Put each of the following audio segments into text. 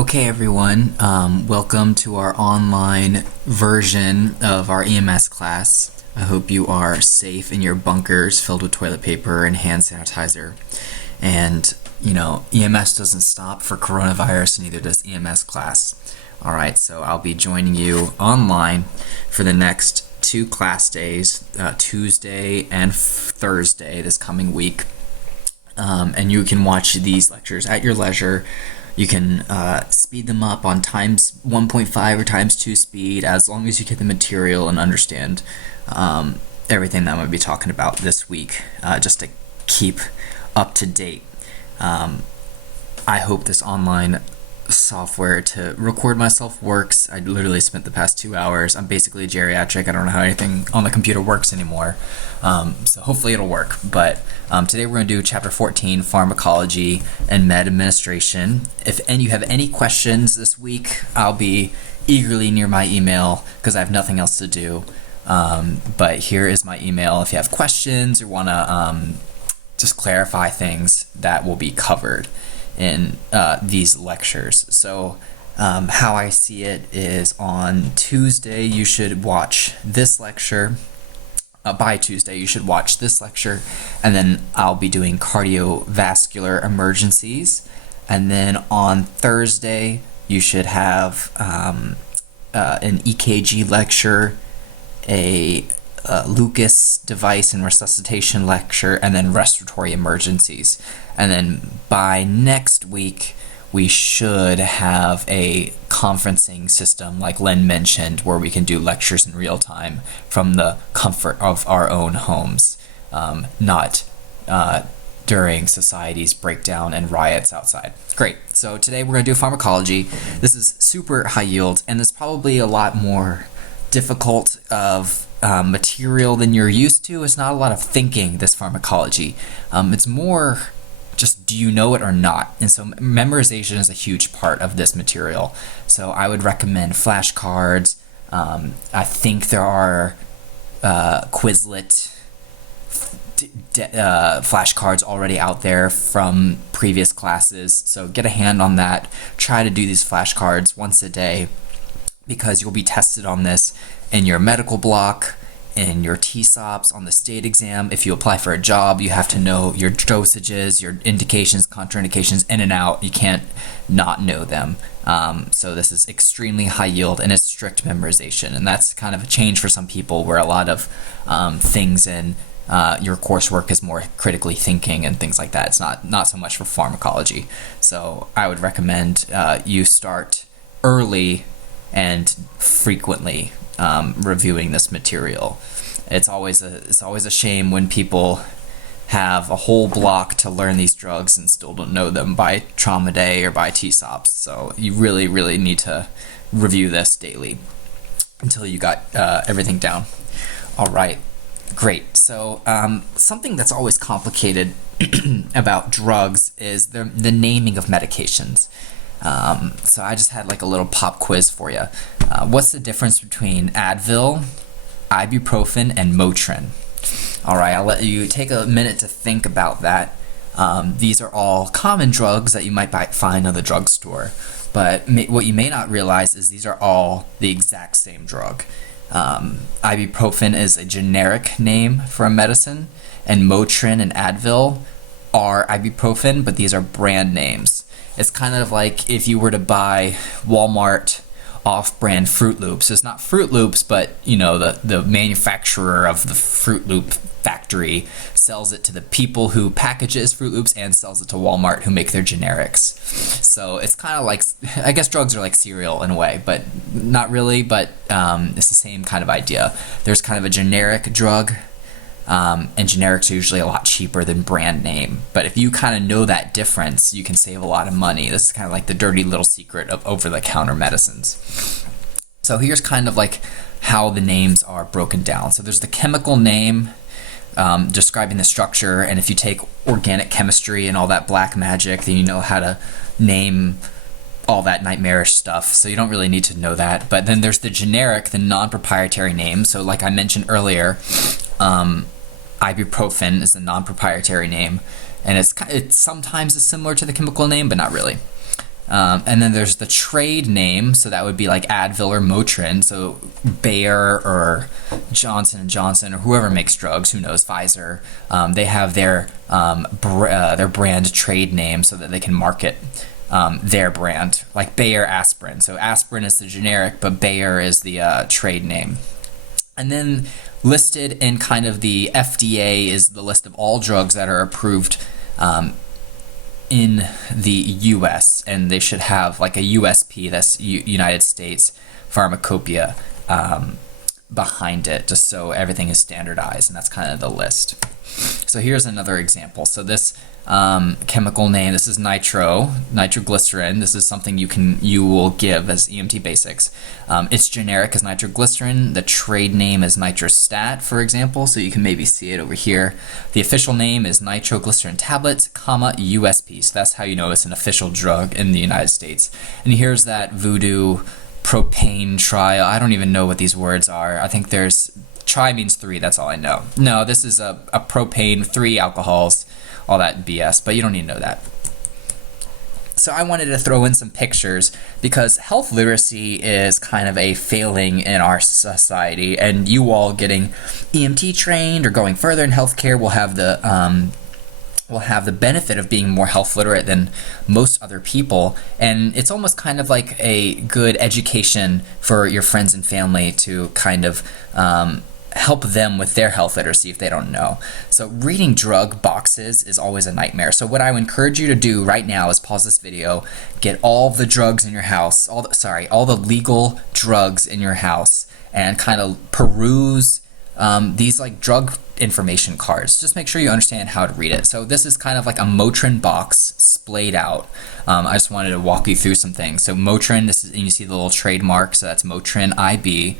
Okay, everyone, welcome to our online version of our EMS class. I hope you are safe in your bunkers filled with toilet paper and hand sanitizer. And, EMS doesn't stop for coronavirus, and neither does EMS class. All right, so I'll be joining you online for the next 2 class days, Tuesday and Thursday this coming week. And you can watch these lectures at your leisure. You can speed them up on times 1.5 or times 2 speed as long as you get the material and understand everything that I'm going to be talking about this week, just to keep up to date. I hope this online software to record myself works. I literally spent the past 2 hours. I'm basically a geriatric. I don't know how anything on the computer works anymore. So hopefully it'll work. But today we're going to do Chapter 14, Pharmacology and Med Administration. If you have any questions this week, I'll be eagerly near my email because I have nothing else to do. But here is my email if you have questions or want to just clarify things that will be covered in these lectures. So how I see it is on Tuesday you should watch this lecture. By Tuesday you should watch this lecture, and then I'll be doing cardiovascular emergencies. And then on Thursday you should have an EKG lecture, a Lucas device and resuscitation lecture, and then respiratory emergencies. And then by next week, we should have a conferencing system like Len mentioned, where we can do lectures in real time from the comfort of our own homes, not during society's breakdown and riots outside. Great. So today we're going to do pharmacology. This is super high yield, and it's probably a lot more difficult of material than you're used to. It's not a lot of thinking, this pharmacology. It's more just, do you know it or not? And so memorization is a huge part of this material. So I would recommend flashcards. I think there are Quizlet flashcards already out there from previous classes. So get a hand on that. Try to do these flashcards once a day, because you'll be tested on this in your medical block, in your TSOPs, on the state exam. If you apply for a job, you have to know your dosages, your indications, contraindications, in and out. You can't not know them. So this is extremely high yield, and it's strict memorization. And that's kind of a change for some people, where a lot of things in your coursework is more critically thinking and things like that. It's not so much for pharmacology. So I would recommend you start early and frequently reviewing this material. It's always a shame when people have a whole block to learn these drugs and still don't know them by trauma day or by TSOPs. So you really, really need to review this daily until you got everything down. All right, great. So something that's always complicated about drugs is the naming of medications. So I just had like a little pop quiz for you. What's the difference between Advil, ibuprofen, and Motrin? All right, I'll let you take a minute to think about that. These are all common drugs that you might find in the drugstore, but what you may not realize is these are all the exact same drug. Ibuprofen is a generic name for a medicine, and Motrin and Advil are ibuprofen, but these are brand names. It's kind of like if you were to buy Walmart off-brand Fruit Loops. It's not Fruit Loops, but the manufacturer of the Fruit Loop factory sells it to the people who package it as Fruit Loops and sells it to Walmart, who make their generics. So it's kind of like, I guess drugs are like cereal in a way, but not really, but it's the same kind of idea. There's kind of a generic drug, and generics are usually a lot cheaper than brand name. But if you kind of know that difference, you can save a lot of money. This is kind of like the dirty little secret of over-the-counter medicines. So here's kind of like how the names are broken down. So there's the chemical name, describing the structure, and if you take organic chemistry and all that black magic, then you know how to name all that nightmarish stuff, so you don't really need to know that. But then there's the generic, the non-proprietary name. So like I mentioned earlier, ibuprofen is the non-proprietary name, and it's sometimes similar to the chemical name, but not really. And then there's the trade name, so that would be like Advil or Motrin. So Bayer or Johnson & Johnson or whoever makes drugs, who knows, Pfizer, they have their brand trade name so that they can market their brand, like Bayer aspirin. So aspirin is the generic, but Bayer is the trade name. And then listed in kind of the FDA is the list of all drugs that are approved in the US, and they should have like a USP, that's United States Pharmacopoeia, behind it, just so everything is standardized, and that's kind of the list. So here's another example. So this chemical name, this is nitroglycerin. This is something you will give as EMT basics. It's generic as nitroglycerin. The trade name is nitrostat, for example, so you can maybe see it over here. The official name is nitroglycerin tablets, USP. So that's how you know it's an official drug in the United States. And here's that voodoo propane trial. I don't even know what these words are. I think there's tri means 3, that's all I know. No, this is a propane, 3 alcohols, all that BS, but you don't need to know that. So I wanted to throw in some pictures because health literacy is kind of a failing in our society, and you all getting EMT trained or going further in healthcare will have the benefit of being more health literate than most other people, and it's almost kind of like a good education for your friends and family to kind of help them with their health literacy if they don't know. So reading drug boxes is always a nightmare. So what I would encourage you to do right now is pause this video, get all the drugs in your house, all the legal drugs in your house, and kind of peruse these like drug information cards. Just make sure you understand how to read it. So this is kind of like a Motrin box splayed out. I just wanted to walk you through some things. So Motrin, this is, and you see the little trademark, so that's Motrin IB.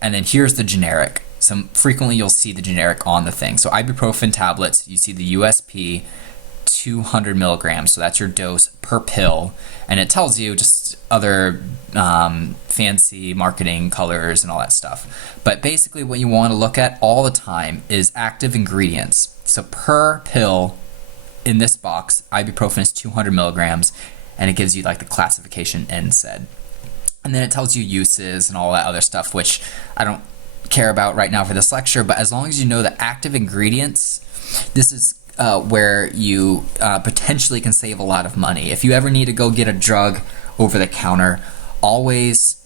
And then here's the generic. So frequently you'll see the generic on the thing. So ibuprofen tablets, you see the USP 200 milligrams. So that's your dose per pill. And it tells you just other fancy marketing colors and all that stuff. But basically what you want to look at all the time is active ingredients. So per pill in this box, ibuprofen is 200 milligrams, and it gives you like the classification NSAID. And then it tells you uses and all that other stuff, which I don't care about right now for this lecture, but as long as you know the active ingredients, this is where you potentially can save a lot of money. If you ever need to go get a drug over the counter, always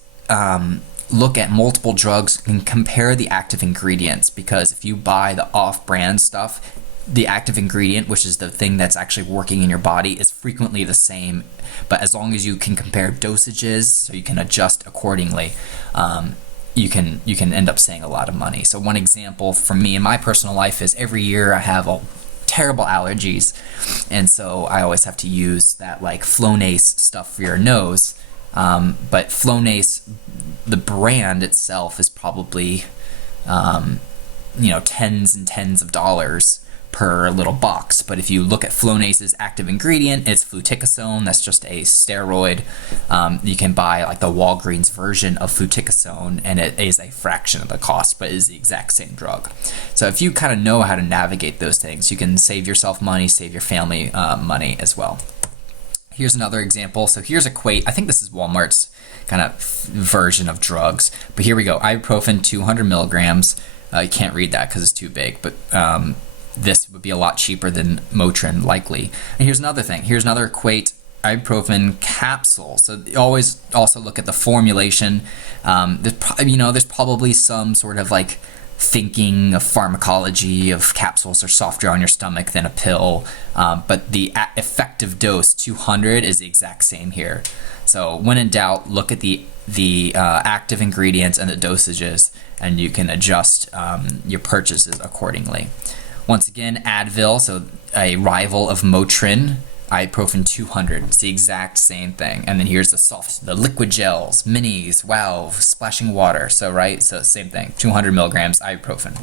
look at multiple drugs and compare the active ingredients, because if you buy the off-brand stuff, the active ingredient, which is the thing that's actually working in your body, is frequently the same. But as long as you can compare dosages, so you can adjust accordingly, you can end up saving a lot of money. So one example from me in my personal life is every year I have terrible allergies, and so I always have to use that like Flonase stuff for your nose. But Flonase, the brand itself, is probably tens and tens of dollars per little box. But if you look at Flonase's active ingredient, it's fluticasone. That's just a steroid. You can buy like the Walgreens version of fluticasone, and it is a fraction of the cost, but it is the exact same drug. So if you kind of know how to navigate those things, you can save yourself money, save your family money as well. Here's another example. So here's Equate. I think this is Walmart's kind of version of drugs, but here we go. Ibuprofen 200 milligrams. You can't read that because it's too big, but this would be a lot cheaper than Motrin, likely. And here's another thing. Here's another Equate ibuprofen capsule. So always also look at the formulation. There's probably some sort of like thinking of pharmacology of capsules are softer on your stomach than a pill, but the effective dose 200 is the exact same here. So when in doubt, look at the active ingredients and the dosages, and you can adjust your purchases accordingly. Once again, Advil, so a rival of Motrin, ibuprofen 200. It's the exact same thing. And then here's the liquid gels, minis, wow, splashing water. So same thing, 200 milligrams ibuprofen.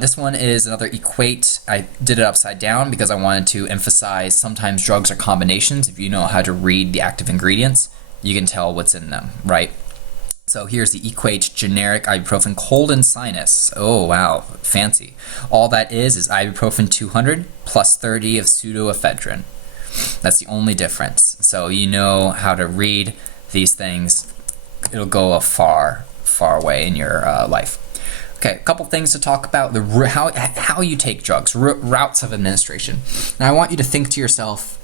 This one is another Equate. I did it upside down because I wanted to emphasize sometimes drugs are combinations. If you know how to read the active ingredients, you can tell what's in them, right? So here's the Equate generic ibuprofen cold and sinus. Oh wow, fancy. All that is ibuprofen 200 plus 30 of pseudoephedrine. That's the only difference. So you know how to read these things. It'll go a far way in your life. Okay, a couple things to talk about, how you take drugs, routes of administration. Now I want you to think to yourself,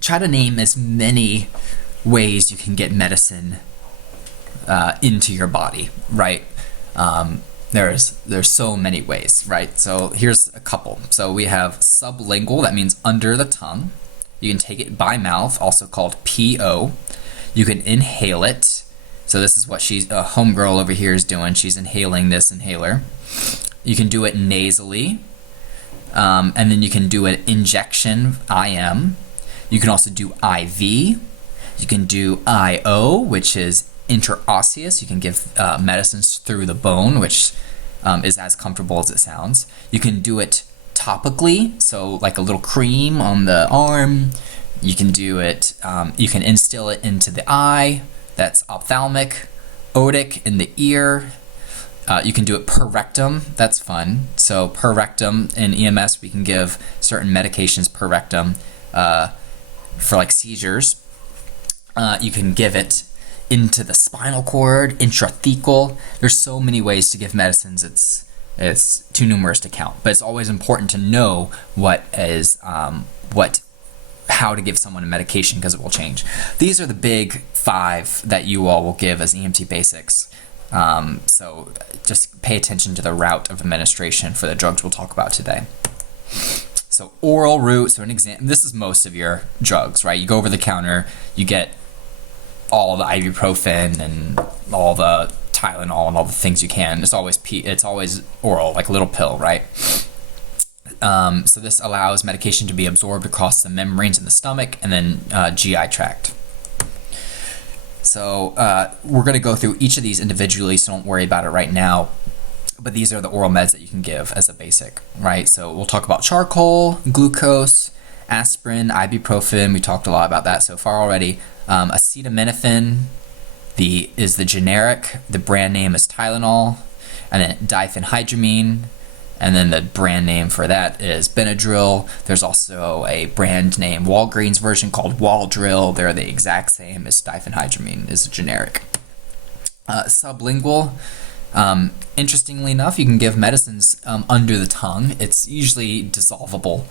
try to name as many ways you can get medicine into your body, right? There's so many ways, right? So here's a couple. So we have sublingual, that means under the tongue. You can take it by mouth, also called PO. You can inhale it. So this is what a homegirl over here is doing. She's inhaling this inhaler. You can do it nasally, and then you can do an injection, IM. You can also do IV. You can do IO, which is interosseous. You can give medicines through the bone, which is as comfortable as it sounds. You can do it topically, so like a little cream on the arm. You can do it, you can instill it into the eye. That's ophthalmic. Otic in the ear. You can do it per rectum. That's fun. So per rectum in EMS, we can give certain medications per rectum for like seizures. You can give it into the spinal cord, intrathecal. There's so many ways to give medicines. It's too numerous to count. But it's always important to know how to give someone a medication, because it will change. These are the big 5 that you all will give as EMT basics. So just pay attention to the route of administration for the drugs we'll talk about today. So oral route, so this is most of your drugs, right? You go over the counter, you get all the ibuprofen and all the Tylenol and all the things you can. It's always oral, like a little pill, right? So this allows medication to be absorbed across the membranes in the stomach and then GI tract. So we're going to go through each of these individually, so don't worry about it right now. But these are the oral meds that you can give as a basic, right? So we'll talk about charcoal, glucose, aspirin, ibuprofen. We talked a lot about that so far already. Acetaminophen is the generic. The brand name is Tylenol. And then diphenhydramine. And then the brand name for that is Benadryl. There's also a brand name Walgreens version called Waldril. They're the exact same as diphenhydramine is a generic. Sublingual. Interestingly enough, you can give medicines under the tongue. It's usually dissolvable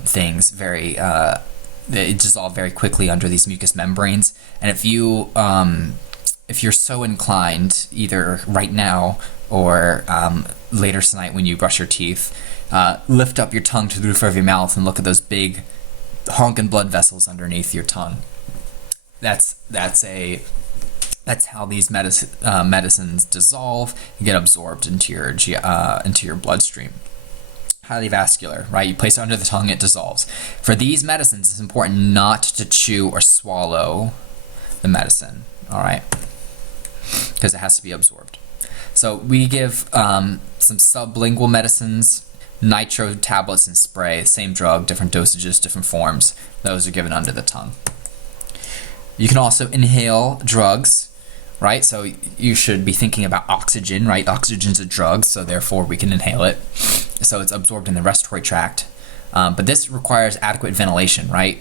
things. They dissolve very quickly under these mucous membranes. And if you're so inclined, either right now or later tonight when you brush your teeth, lift up your tongue to the roof of your mouth and look at those big honking blood vessels underneath your tongue. That's how these medicines dissolve and get absorbed into your bloodstream. Highly vascular, right? You place it under the tongue, it dissolves. For these medicines, it's important not to chew or swallow the medicine, all right? Because it has to be absorbed. So we give some sublingual medicines, nitro tablets and spray, same drug, different dosages, different forms. Those are given under the tongue. You can also inhale drugs, right? So you should be thinking about oxygen, right? Oxygen's a drug, so therefore we can inhale it. So it's absorbed in the respiratory tract. But this requires adequate ventilation, right?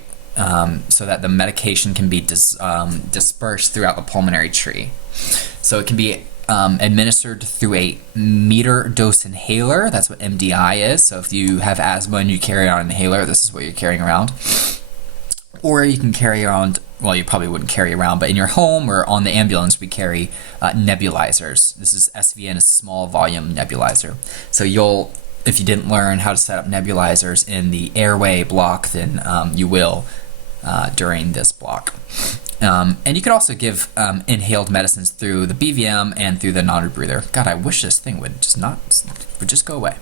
So that the medication can be dispersed throughout the pulmonary tree. So it can be administered through a meter dose inhaler. That's what MDI is. So if you have asthma and you carry on an inhaler, this is what you're carrying around. Or you can carry around, well, you probably wouldn't carry around, but in your home or on the ambulance, we carry nebulizers. This is SVN, a small volume nebulizer. So if you didn't learn how to set up nebulizers in the airway block, then you will during this block. And you could also give inhaled medicines through the BVM and through the non-rebreather. God, I wish this thing would just go away.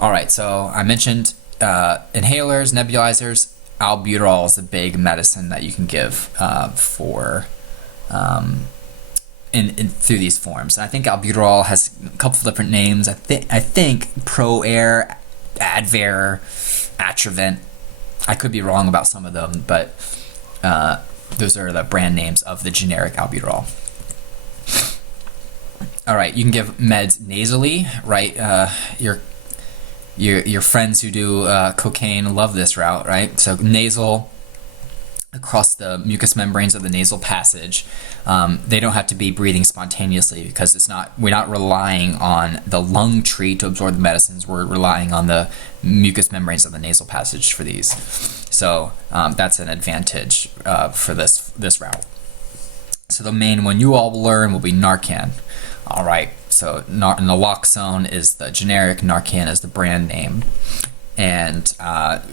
All right, so I mentioned inhalers, nebulizers. Albuterol is a big medicine that you can give through these forms. And I think albuterol has a couple of different names. I think ProAir, Advair, Atrovent. I could be wrong about some of them, but those are the brand names of the generic albuterol. All right, you can give meds nasally, right? your friends who do cocaine love this route, right? So nasal, across the mucous membranes of the nasal passage. They don't have to be breathing spontaneously because we're not relying on the lung tree to absorb the medicines. We're relying on the mucous membranes of the nasal passage for these. So that's an advantage for this route. So the main one you all will learn will be Narcan. All right, so naloxone is the generic, Narcan is the brand name, and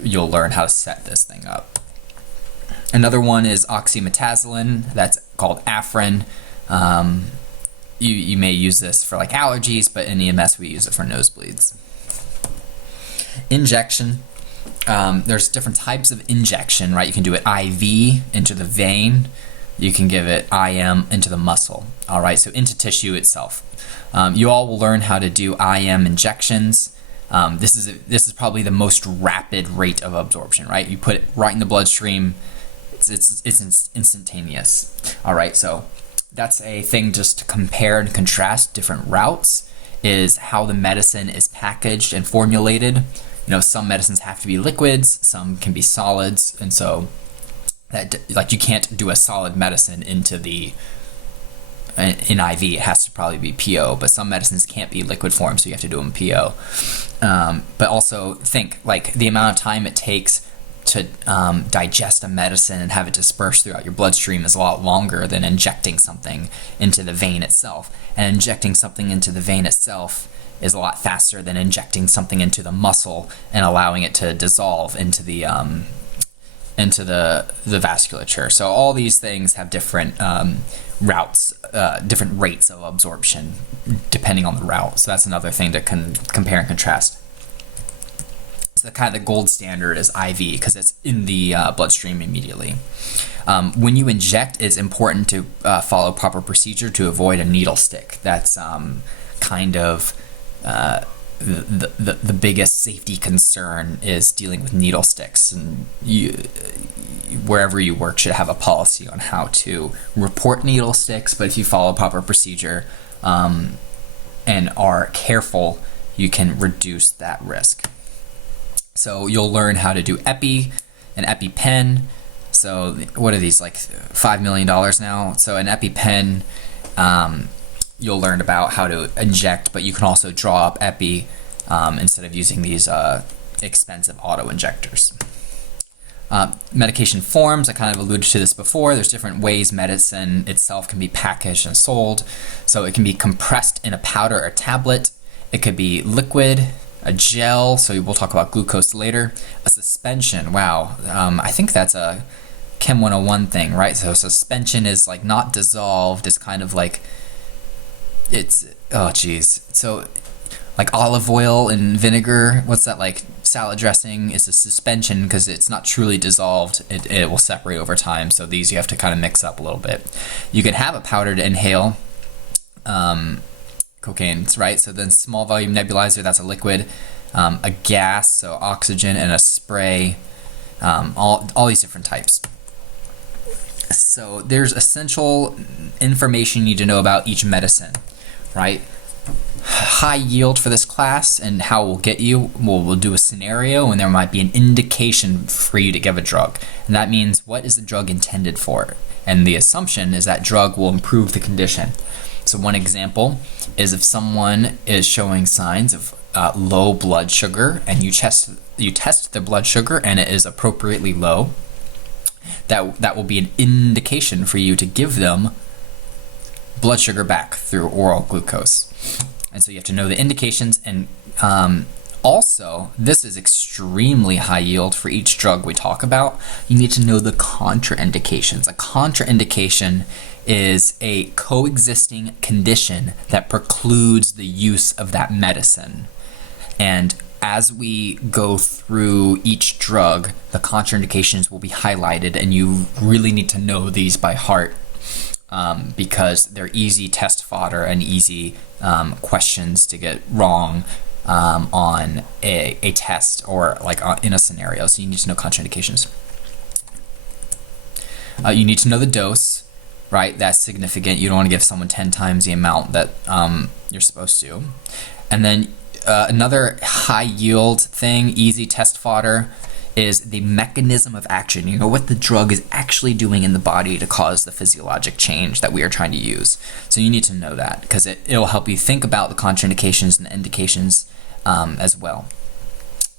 you'll learn how to set this thing up. Another one is oxymetazoline, that's called Afrin. You may use this for like allergies, but in EMS we use it for nosebleeds. Injection, there's different types of injection, right? You can do it IV into the vein. You can give it IM into the muscle, all right? So into tissue itself. You all will learn how to do IM injections. This is probably the most rapid rate of absorption, right? You put it right in the bloodstream. It's instantaneous. All right, so that's a thing just to compare and contrast different routes, is how the medicine is packaged and formulated. You know, some medicines have to be liquids, some can be solids, and so that, like, you can't do a solid medicine into the in IV. It has to probably be PO, but some medicines can't be liquid form, so you have to do them PO. But also think, like, the amount of time it takes to digest a medicine and have it disperse throughout your bloodstream is a lot longer than injecting something into the vein itself. And injecting something into the vein itself is a lot faster than injecting something into the muscle and allowing it to dissolve into the vasculature. So all these things have different routes, different rates of absorption depending on the route. So that's another thing to compare and contrast. The kind of the gold standard is IV because it's in the bloodstream immediately. When you inject, it's important to follow proper procedure to avoid a needle stick. That's kind of the biggest safety concern is dealing with needle sticks, and wherever you work should have a policy on how to report needle sticks. But if you follow proper procedure and are careful, you can reduce that risk. So you'll learn how to do epi and EpiPen. So what are these, like $5 million now? So an EpiPen, you'll learn about how to inject, but you can also draw up epi instead of using these expensive auto injectors. Medication forms, I kind of alluded to this before. There's different ways medicine itself can be packaged and sold. So it can be compressed in a powder or tablet. It could be liquid, a gel, so we'll talk about glucose later. A suspension, wow, I think that's a Chem 101 thing, right? So suspension is like not dissolved, it's kind of like, so like olive oil and vinegar, what's that, like salad dressing is a suspension because it's not truly dissolved, it will separate over time. So these you have to kind of mix up a little bit. You can have a powder to inhale, cocaine, right? So then small volume nebulizer, that's a liquid, a gas, so oxygen, and a spray, all these different types. So there's essential information you need to know about each medicine, right? High yield for this class and how we'll get you, we'll do a scenario and there might be an indication for you to give a drug. And that means, what is the drug intended for? And the assumption is that drug will improve the condition. So one example is if someone is showing signs of low blood sugar and you test their blood sugar and it is appropriately low, that will be an indication for you to give them blood sugar back through oral glucose. And so you have to know the indications, and also, this is extremely high yield for each drug we talk about. You need to know the contraindications. A contraindication is a coexisting condition that precludes the use of that medicine. And as we go through each drug, the contraindications will be highlighted, and you really need to know these by heart because they're easy test fodder and easy questions to get wrong on a test or like in a scenario. So you need to know contraindications. You need to know the dose, right? That's significant. You don't want to give someone 10 times the amount that you're supposed to. And then another high yield thing, easy test fodder, is the mechanism of action. You know, what the drug is actually doing in the body to cause the physiologic change that we are trying to use. So you need to know that, because it'll help you think about the contraindications and the indications as well.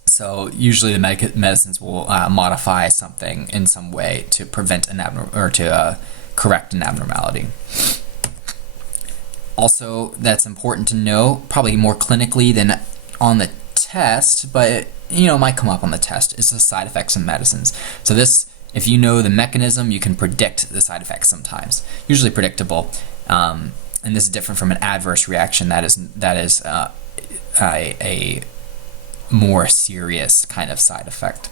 So usually the medicines will modify something in some way to prevent an or to correct an abnormality. Also, that's important to know, probably more clinically than on the test, but you know, it might come up on the test, is the side effects of medicines. So this, if you know the mechanism, you can predict the side effects sometimes. Usually predictable, and this is different from an adverse reaction that is a more serious kind of side effect.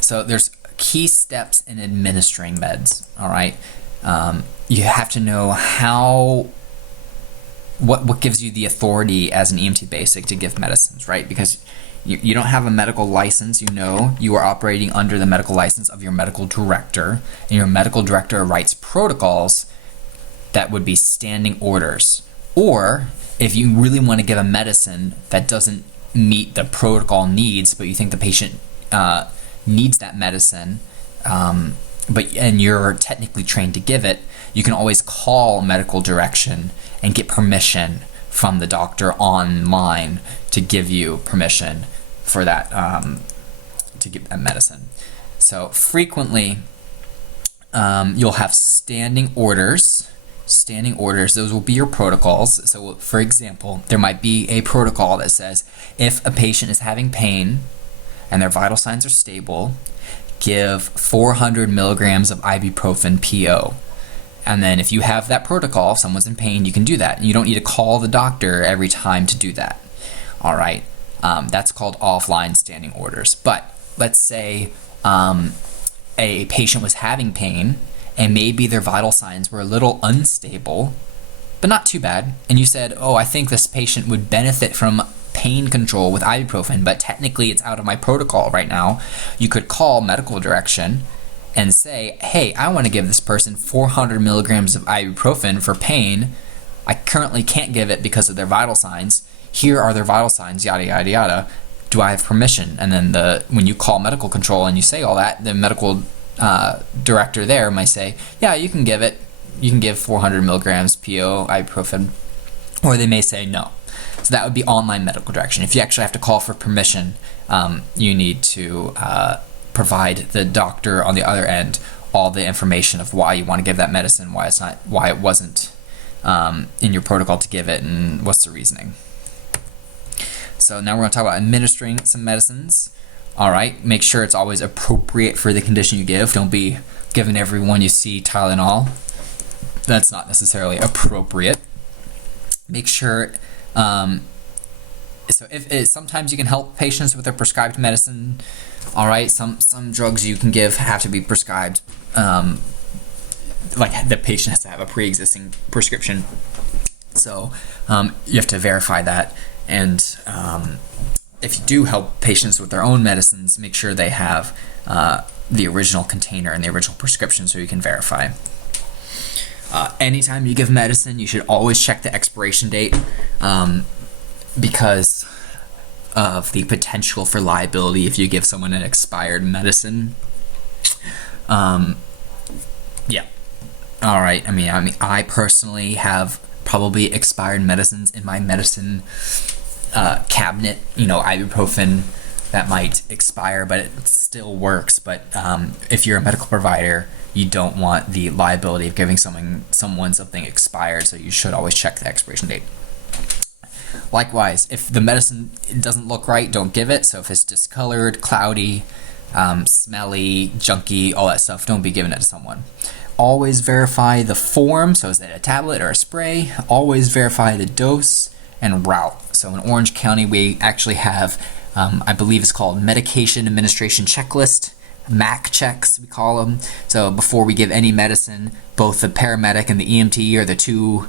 So there's key steps in administering meds. All right, you have to know what gives you the authority as an EMT basic to give medicines, right? Because you don't have a medical license. You are operating under the medical license of your medical director, and your medical director writes protocols that would be standing orders. Or if you really want to give a medicine that doesn't meet the protocol needs, but you think the patient needs that medicine, and you're technically trained to give it, you can always call medical direction and get permission from the doctor online to give you permission for that, to give that medicine. So frequently, you'll have standing orders. Standing orders, those will be your protocols. So for example, there might be a protocol that says, if a patient is having pain and their vital signs are stable, give 400 milligrams of ibuprofen PO. And then if you have that protocol, if someone's in pain, you can do that. You don't need to call the doctor every time to do that. All right, that's called offline standing orders. But let's say a patient was having pain and maybe their vital signs were a little unstable, but not too bad. And you said, oh, I think this patient would benefit from pain control with ibuprofen, but technically it's out of my protocol right now. You could call medical direction and say, hey, I want to give this person 400 milligrams of ibuprofen for pain. I currently can't give it because of their vital signs. Here are their vital signs, yada, yada, yada. Do I have permission? And then when you call medical control and you say all that, the medical director there might say, yeah, you can give it. You can give 400 milligrams PO ibuprofen. Or they may say no. So that would be online medical direction. If you actually have to call for permission, you need to provide the doctor on the other end all the information of why you want to give that medicine, why it wasn't in your protocol to give it, and what's the reasoning. So now we're going to talk about administering some medicines. All right, make sure it's always appropriate for the condition you give. Don't be giving everyone you see Tylenol. That's not necessarily appropriate. Make sure, so sometimes you can help patients with their prescribed medicine. All right, some drugs you can give have to be prescribed, like the patient has to have a pre-existing prescription. So you have to verify that. And if you do help patients with their own medicines, make sure they have the original container and the original prescription so you can verify. Anytime you give medicine, you should always check the expiration date because of the potential for liability if you give someone an expired medicine. Yeah. All right. I mean, I personally have probably expired medicines in my medicine cabinet. Ibuprofen that might expire, but it still works. But if you're a medical provider, you don't want the liability of giving someone something expired, so you should always check the expiration date. Likewise, if the medicine doesn't look right, don't give it. So if it's discolored, cloudy, smelly, junky, all that stuff, don't be giving it to someone. Always verify the form, so is it a tablet or a spray? Always verify the dose and route. So in Orange County, we actually have, I believe it's called Medication Administration Checklist, MAC checks, we call them. So before we give any medicine, both the paramedic and the EMT, or the two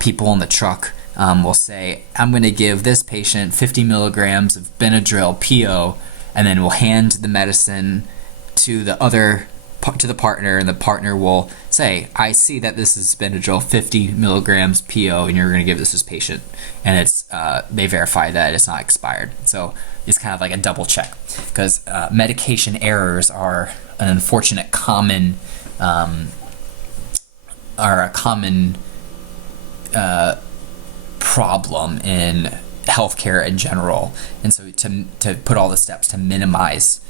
people in the truck, will say, I'm going to give this patient 50 milligrams of Benadryl PO, and then we'll hand the medicine to the other to the partner, and the partner will say, I see that this is Benadryl 50 milligrams PO, and you're going to give this to this patient, and it's they verify that it's not expired. So it's kind of like a double check, because medication errors are an unfortunate common problem in healthcare in general, and so to put all the steps to minimize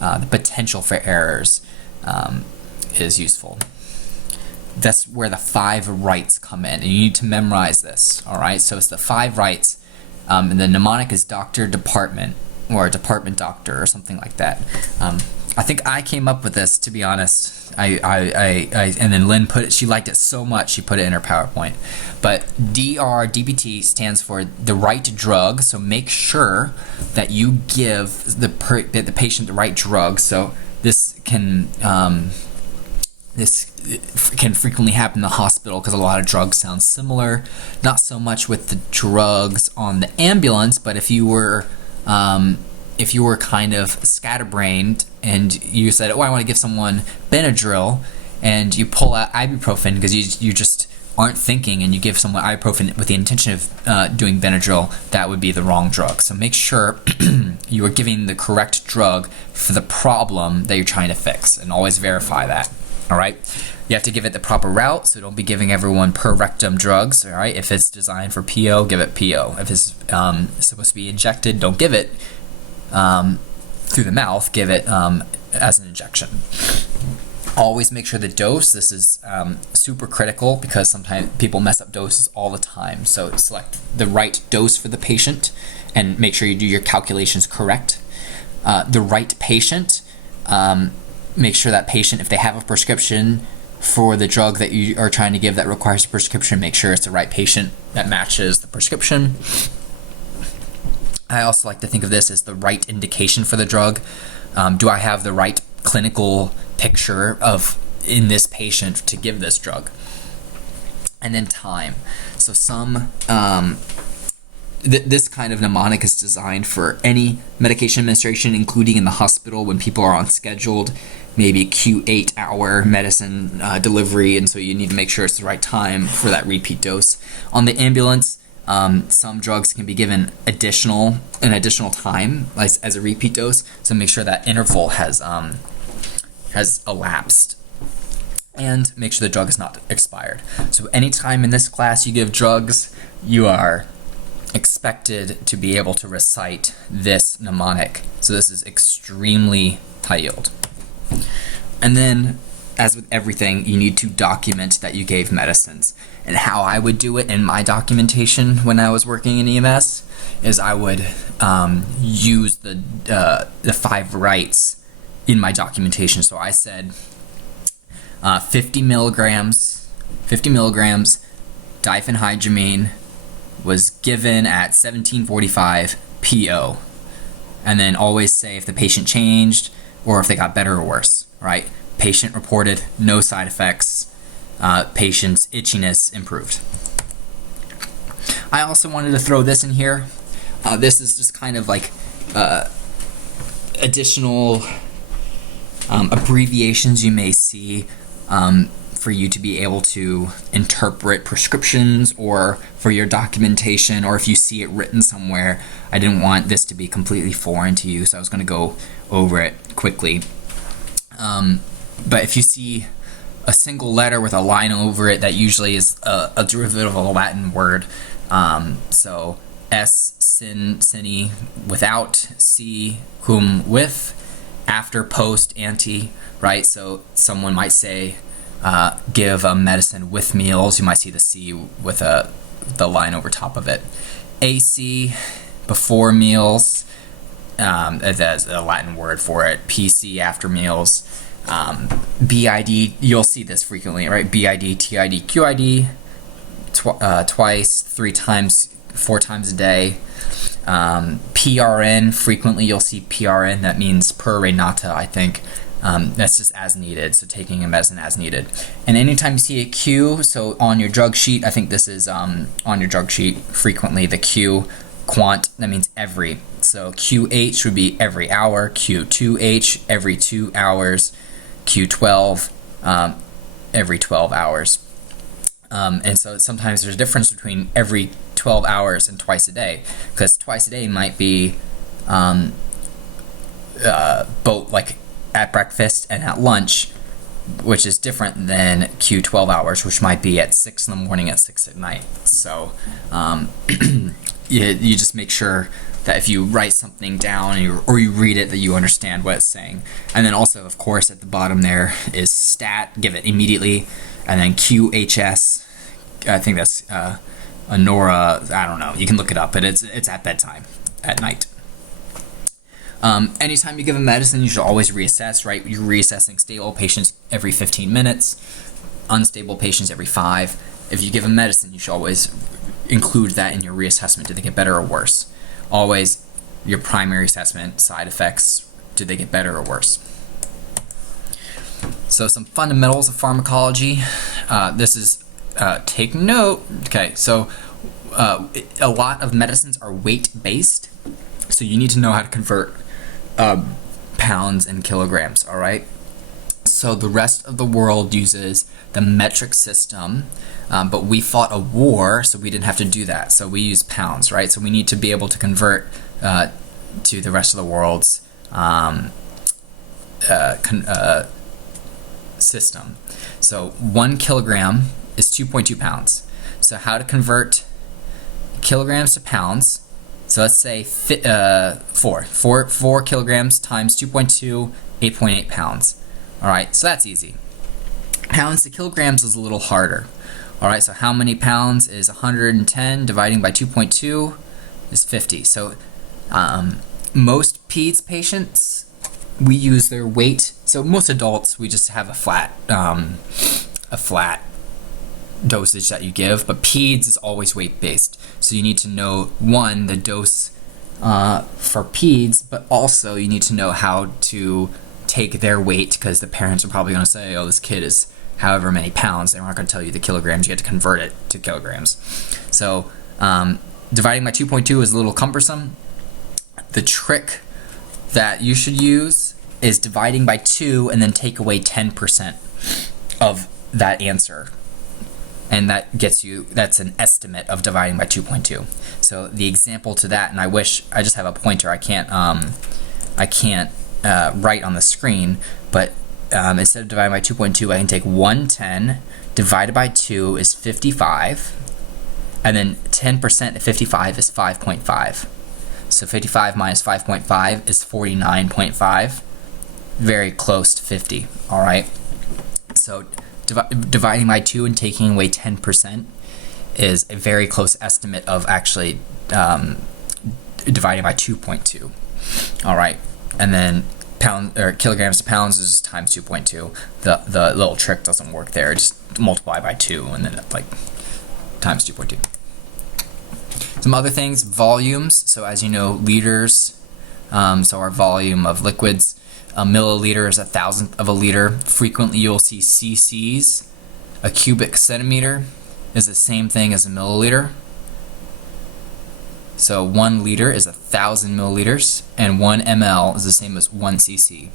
the potential for errors is useful. That's where the 5 rights come in, and you need to memorize this. All right, so it's the 5 rights, and the mnemonic is doctor, department, or department doctor, or something like that. I think I came up with this, to be honest. And then Lynn she liked it so much, she put it in her PowerPoint. But DRDBT stands for the right drug, so make sure that you give the patient the right drug. So this can frequently happen in the hospital because a lot of drugs sound similar. Not so much with the drugs on the ambulance, but if you were kind of scatterbrained and you said, oh, I want to give someone Benadryl, and you pull out ibuprofen because you just aren't thinking, and you give someone ibuprofen with the intention of doing Benadryl, that would be the wrong drug. So make sure you are giving the correct drug for the problem that you're trying to fix, and always verify that. All right? You have to give it the proper route, so don't be giving everyone per rectum drugs. All right? If it's designed for PO, give it PO. If it's supposed to be injected, don't give it through the mouth, give it as an injection. Always make sure the dose, this is super critical because sometimes people mess up doses all the time. So select the right dose for the patient and make sure you do your calculations correct. The right patient, make sure that patient, if they have a prescription for the drug that you are trying to give that requires a prescription, make sure it's the right patient that matches the prescription. I also like to think of this as the right indication for the drug. Do I have the right clinical picture of in this patient to give this drug? And then time. So this kind of mnemonic is designed for any medication administration, including in the hospital when people are unscheduled, maybe Q8 hour medicine delivery, and so you need to make sure it's the right time for that repeat dose. On the ambulance, some drugs can be given additional time, like as a repeat dose, so make sure that interval has elapsed, and make sure the drug is not expired. So anytime in this class you give drugs, you are expected to be able to recite this mnemonic. So this is extremely high yield. And then, as with everything, you need to document that you gave medicines. And how I would do it in my documentation when I was working in EMS is I would use the 5 rights in my documentation. So I said 50 milligrams diphenhydramine was given at 17:45 PO. And then always say if the patient changed or if they got better or worse, right? Patient reported no side effects. Patient's itchiness improved. I also wanted to throw this in here. This is just kind of like additional abbreviations you may see for you to be able to interpret prescriptions or for your documentation, or if you see it written somewhere. I didn't want this to be completely foreign to you, so I was going to go over it quickly. But if you see a single letter with a line over it, that usually is a derivative of a Latin word. So S, sine, without, C, cum, with, after, post, ante, right? So someone might say, give a medicine with meals. You might see the C with the line over top of it. AC, before meals. That's a Latin word for it. PC, after meals. BID, you'll see this frequently, right? BID, TID, QID, twice, 3 times, 4 times a day. PRN, frequently you'll see PRN, that means per re nata, I think. That's just as needed, so taking a medicine as needed. And anytime you see a Q, so on your drug sheet, I think this is on your drug sheet, frequently the Q, quant, that means every. So QH would be every hour, Q2H, every 2 hours, Q12 every 12 hours. And so sometimes there's a difference between every 12 hours and twice a day, because twice a day might be both like at breakfast and at lunch, which is different than Q12 hours, which might be at 6 in the morning, at 6 at night. So you just make sure that if you write something down or you read it, that you understand what it's saying. And then also, of course, at the bottom there is stat, give it immediately, and then QHS, I think that's Anora, I don't know, you can look it up, but it's at bedtime, at night. Anytime you give a medicine, you should always reassess, right? You're reassessing stable patients every 15 minutes, unstable patients every 5. If you give a medicine, you should always include that in your reassessment. Did they get better or worse? Always your primary assessment, side effects, did they get better or worse? So some fundamentals of pharmacology. This is, take note, okay, so a lot of medicines are weight-based, so you need to know how to convert pounds and kilograms, all right? So the rest of the world uses the metric system, but we fought a war, so we didn't have to do that. So we use pounds, right? So we need to be able to convert to the rest of the world's system. So 1 kilogram is 2.2 pounds. So how to convert kilograms to pounds? So let's say 4 kilograms times 2.2, 8.8 pounds. All right, so that's easy. Pounds to kilograms is a little harder. All right, so how many pounds is 110 dividing by 2.2 is 50. So most peds patients, we use their weight. So most adults, we just have a flat dosage that you give, but peds is always weight-based. So you need to know, one, the dose for peds, but also you need to know how to take their weight, because the parents are probably going to say, oh, this kid is however many pounds. They're not going to tell you the kilograms. You have to convert it to kilograms. So dividing by 2.2 is a little cumbersome. The trick that you should use is dividing by 2 and then take away 10% of that answer. And that gets you, that's an estimate of dividing by 2.2. So the example to that, and I wish, I just have a pointer, I can't write on the screen, but instead of dividing by 2.2, I can take 110 divided by 2 is 55, and then 10% of 55 is 5.5. So 55 minus 5.5 is 49.5, very close to 50, all right? So dividing by 2 and taking away 10% is a very close estimate of actually dividing by 2.2. All right, and then kilograms to pounds is times 2.2. The little trick doesn't work there. Just multiply by 2 and then like times 2.2. Some other things, volumes. So as you know, liters. So our volume of liquids. A milliliter is 1,000th of a liter. Frequently you'll see cc's. A cubic centimeter is the same thing as a milliliter. So 1 liter is 1,000 milliliters, and 1 ml is the same as 1 cc.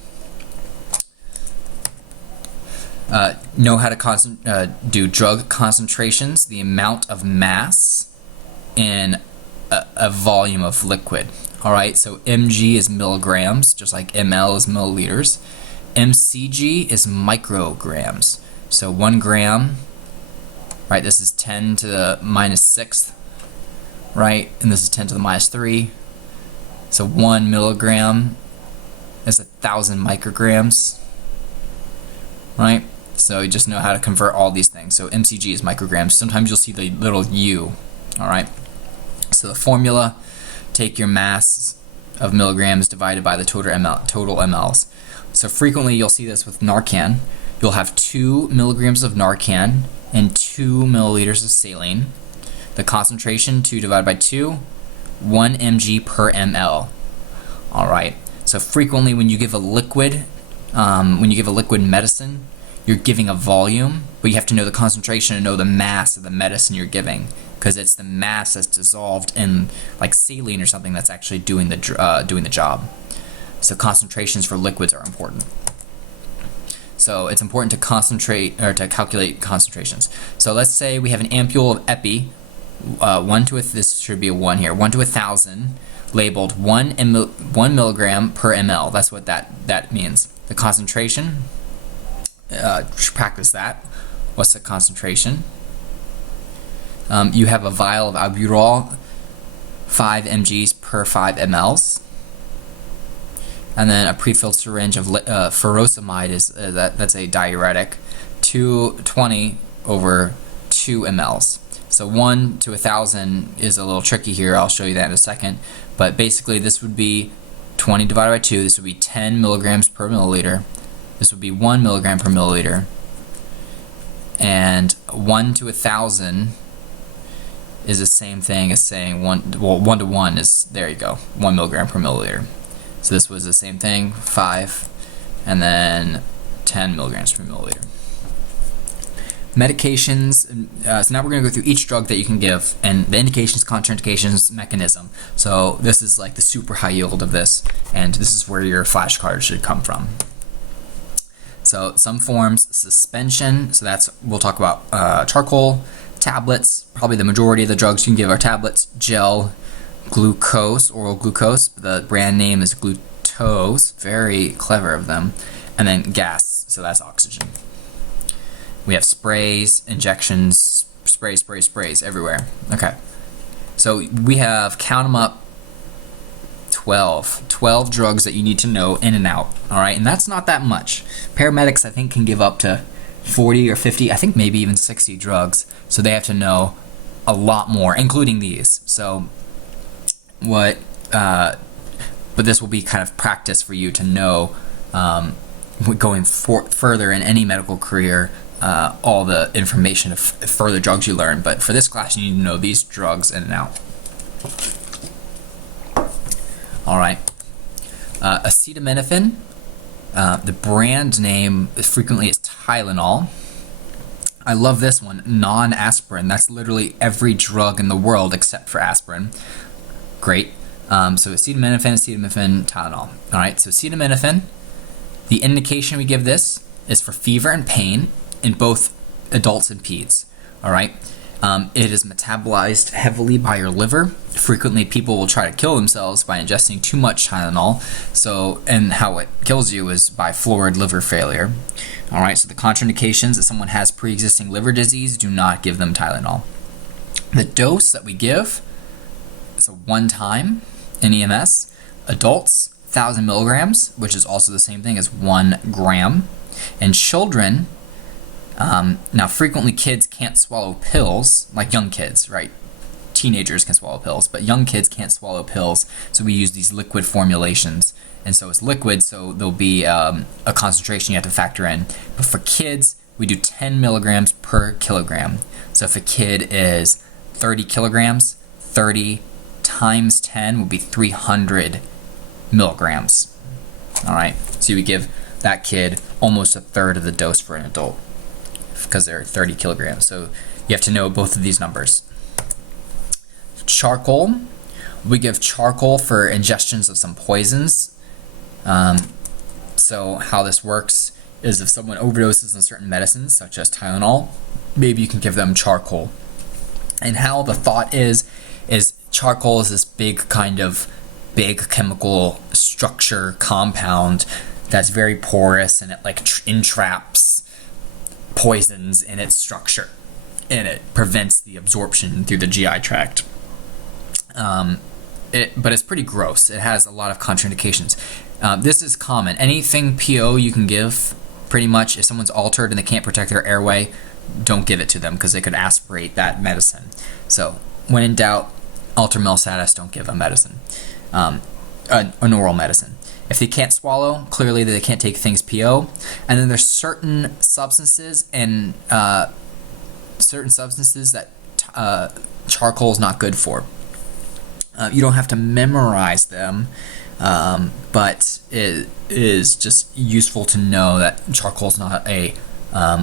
Know how to do drug concentrations, the amount of mass in a volume of liquid. All right, so mg is milligrams, just like ml is milliliters. mcg is micrograms. So 1 gram, right, this is 10 to the minus 6th, right, and this is 10 to the minus 3. So 1 milligram is 1,000 micrograms, right? So you just know how to convert all these things. So mcg is micrograms. Sometimes you'll see the little u, all right? So the formula, take your mass of milligrams divided by the total mLs. So frequently you'll see this with Narcan. You'll have 2 milligrams of Narcan and 2 milliliters of saline. The concentration, 2 divided by 2, 1 mg per ml. All right. So frequently when you give a liquid, medicine, you're giving a volume, but you have to know the concentration and know the mass of the medicine you're giving, because it's the mass that's dissolved in like saline or something that's actually doing the job. So concentrations for liquids are important. So it's important to concentrate or to calculate concentrations. So let's say we have an ampule of epi, this should be a 1 here, 1 to 1,000, labeled 1 milligram per ml. That's what that means. The concentration, practice that. What's the concentration? You have a vial of albuterol, 5 mgs per 5 mLs. And then a prefilled syringe of furosemide that's a diuretic, 220 over 2 mLs. So 1 to 1,000 is a little tricky here. I'll show you that in a second. But basically, this would be 20 divided by 2. This would be 10 milligrams per milliliter. This would be 1 milligram per milliliter. And 1 to 1,000 is the same thing as saying 1 to 1 is, there you go, 1 milligram per milliliter. So this was the same thing, 5, and then 10 milligrams per milliliter. Medications, so now we're going to go through each drug that you can give, and the indications, contraindications, mechanism. So this is like the super high yield of this, and this is where your flashcard should come from. So some forms, suspension, so we'll talk about charcoal, tablets, probably the majority of the drugs you can give are tablets, gel, glucose, oral glucose, the brand name is Glutose, very clever of them, and then gas, so that's oxygen. We have sprays, injections, sprays everywhere. Okay, so we have, count them up, 12 drugs that you need to know in and out, all right, and that's not that much. Paramedics, I think, can give up to 40 or 50, I think maybe even 60 drugs, so they have to know a lot more, including these. So but this will be kind of practice for you to know, going further in any medical career, all the information of further drugs you learn. But for this class, you need to know these drugs in and out. All right, acetaminophen. The brand name frequently is Tylenol. I love this one, non-aspirin. That's literally every drug in the world except for aspirin. Great. So acetaminophen, Tylenol. All right, so acetaminophen, the indication we give this is for fever and pain in both adults and peds. All right. It is metabolized heavily by your liver. Frequently, people will try to kill themselves by ingesting too much Tylenol. And how it kills you is by florid liver failure. All right, so the contraindications: if someone has pre-existing liver disease, do not give them Tylenol. The dose that we give is a one-time in EMS. Adults, 1,000 milligrams, which is also the same thing as 1 gram. And children, now frequently kids can't swallow pills, like young kids, right? Teenagers can swallow pills, but young kids can't swallow pills, so we use these liquid formulations. And so it's liquid, so there'll be a concentration you have to factor in. But for kids, we do 10 milligrams per kilogram. So if a kid is 30 kilograms, 30 times 10 would be 300 milligrams. All right, so we give that kid almost a third of the dose for an adult because they're 30 kilograms. So you have to know both of these numbers. Charcoal, we give charcoal for ingestions of some poisons. So how this works is if someone overdoses on certain medicines, such as Tylenol, maybe you can give them charcoal. And how the thought is charcoal is this big chemical structure compound that's very porous, and it entraps poisons in its structure, and it prevents the absorption through the GI tract. But it's pretty gross. It has a lot of contraindications. This is common. Anything PO you can give, pretty much. If someone's altered and they can't protect their airway, don't give it to them because they could aspirate that medicine. So when in doubt, alter mel status, don't give a medicine, an oral medicine. If they can't swallow, clearly they can't take things PO. And then there's certain substances that charcoal is not good for. You don't have to memorize them, but it is just useful to know that charcoal is not a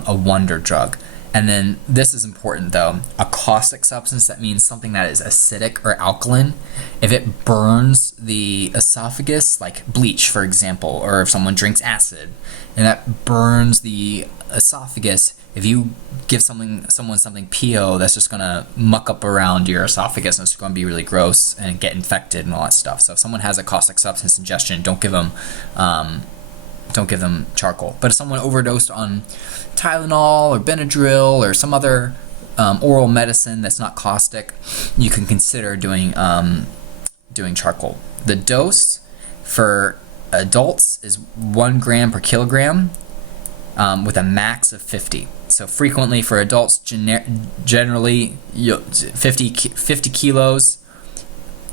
wonder drug. And then this is important though, a caustic substance, that means something that is acidic or alkaline. If it burns the esophagus, like bleach for example, or if someone drinks acid and that burns the esophagus, if you give someone something PO, that's just gonna muck up around your esophagus and it's gonna be really gross and get infected and all that stuff. So if someone has a caustic substance ingestion, don't give them charcoal. But if someone overdosed on Tylenol or Benadryl or some other oral medicine that's not caustic, you can consider doing charcoal. The dose for adults is 1 gram per kilogram with a max of 50. So frequently for adults, generally 50 kilos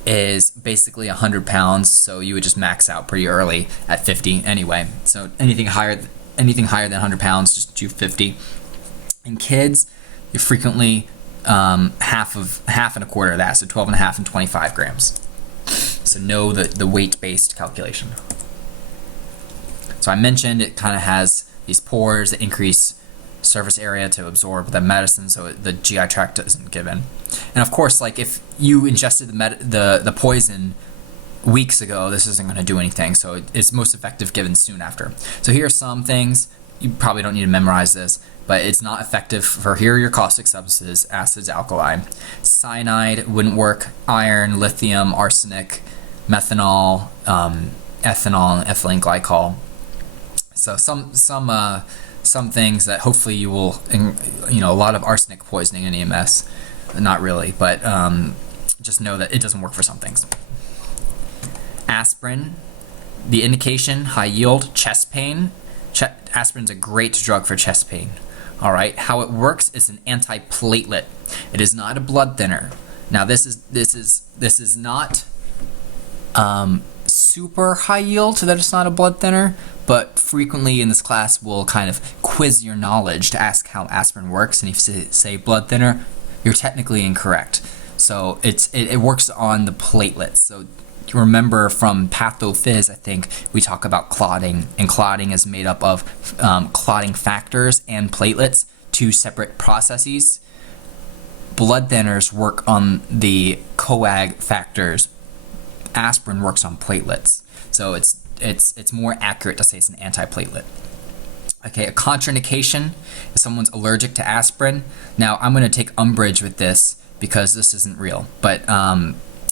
is basically 100 pounds, so you would just max out pretty early at 50 anyway. So anything higher than 100 pounds, just do 50. In kids, you're frequently half and a quarter of that, so 12 and a half and 25 grams. So know the weight-based calculation. So I mentioned it kind of has these pores that increase surface area to absorb the medicine, so the GI tract doesn't give in. And of course, like if you ingested the poison weeks ago, this isn't going to do anything. So it's most effective given soon after. So here are some things. You probably don't need to memorize this, but it's not effective for, here are your caustic substances: acids, alkali. Cyanide wouldn't work. Iron, lithium, arsenic, methanol, ethanol, and ethylene glycol. So some things that hopefully you will, a lot of arsenic poisoning in EMS, not really, but just know that it doesn't work for some things. Aspirin, the indication, high yield, chest pain. Aspirin's a great drug for chest pain. All right, how it works is an antiplatelet. It is not a blood thinner. Now this is not super high yield, so that it's not a blood thinner, but frequently in this class we'll kind of quiz your knowledge to ask how aspirin works, and if you say blood thinner, you're technically incorrect. So it works on the platelets. So you remember from pathophys, I think we talk about clotting, and clotting is made up of clotting factors and platelets, two separate processes. Blood thinners work on the coag factors. Aspirin works on platelets, so it's more accurate to say it's an antiplatelet. Okay, a contraindication if someone's allergic to aspirin. Now I'm going to take umbrage with this because this isn't real, but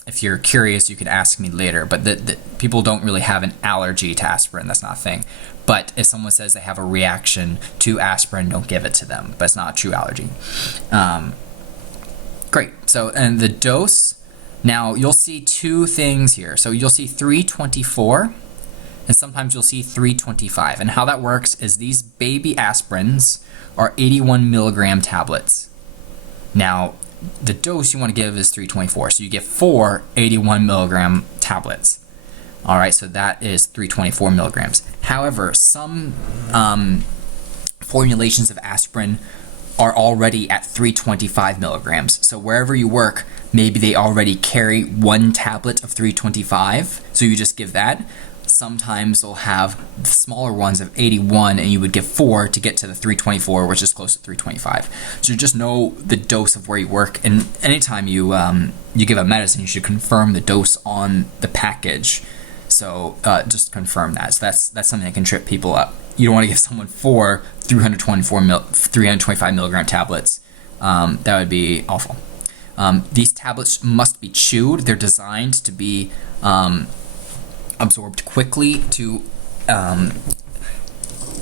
if you're curious, you can ask me later. But the people don't really have an allergy to aspirin. That's not a thing. But if someone says they have a reaction to aspirin, don't give it to them. But it's not a true allergy. Great. So, and the dose. Now you'll see two things here. So you'll see 324, and sometimes you'll see 325. And how that works is these baby aspirins are 81 milligram tablets. Now, the dose you want to give is 324. So you get 4 81 milligram tablets. All right, so that is 324 milligrams. However, some formulations of aspirin are already at 325 milligrams. So wherever you work, maybe they already carry 1 tablet of 325. So you just give that. Sometimes they'll have the smaller ones of 81, and you would give 4 to get to the 324, which is close to 325. So just know the dose of where you work, and anytime you give a medicine, you should confirm the dose on the package. So just confirm that. So that's something that can trip people up. You don't want to give someone 4 325 milligram tablets. That would be awful. These tablets must be chewed. They're designed to be absorbed quickly to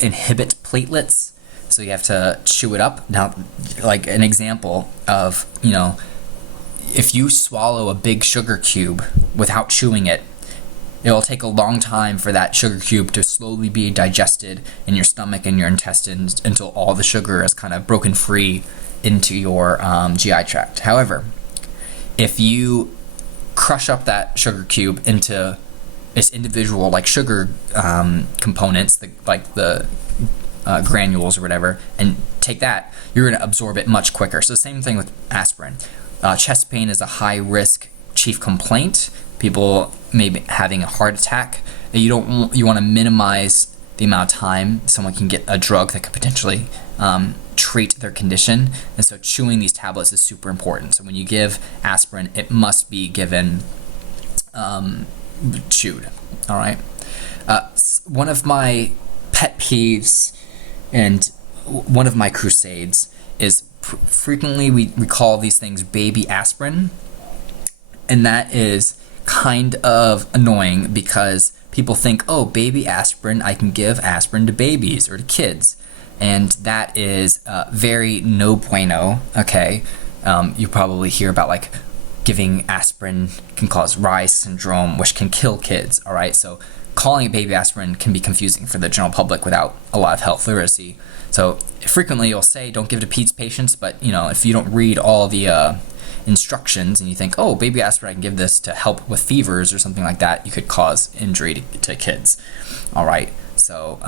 inhibit platelets, so you have to chew it up. Now, like an example of, if you swallow a big sugar cube without chewing it, it'll take a long time for that sugar cube to slowly be digested in your stomach and your intestines until all the sugar is kind of broken free into your GI tract. However, if you crush up that sugar cube into its individual sugar components, the granules or whatever, and take that, you're going to absorb it much quicker. So same thing with aspirin. Chest pain is a high risk chief complaint. People may be having a heart attack. You want to minimize the amount of time someone can get a drug that could potentially treat their condition, and so chewing these tablets is super important. So when you give aspirin, it must be given chewed. All right. One of my pet peeves and one of my crusades is frequently we call these things baby aspirin, and that is kind of annoying because people think, oh, baby aspirin, I can give aspirin to babies or to kids, and that is very no bueno. Okay, you probably hear about like giving aspirin can cause Reye syndrome, which can kill kids. All right, so calling it baby aspirin can be confusing for the general public without a lot of health literacy. So frequently you'll say don't give it to peds patients, but if you don't read all the instructions and you think, oh, baby aspirin, I can give this to help with fevers or something like that, you could cause injury to kids. All right, so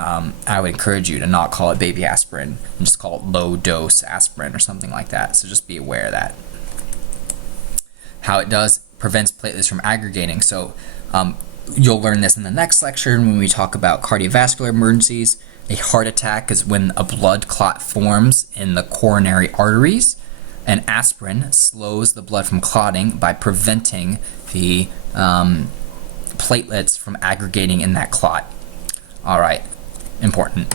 I would encourage you to not call it baby aspirin and just call it low dose aspirin or something like that. So just be aware of that. How it prevents platelets from aggregating. So you'll learn this in the next lecture when we talk about cardiovascular emergencies. A heart attack is when a blood clot forms in the coronary arteries, and aspirin slows the blood from clotting by preventing the platelets from aggregating in that clot. All right, important.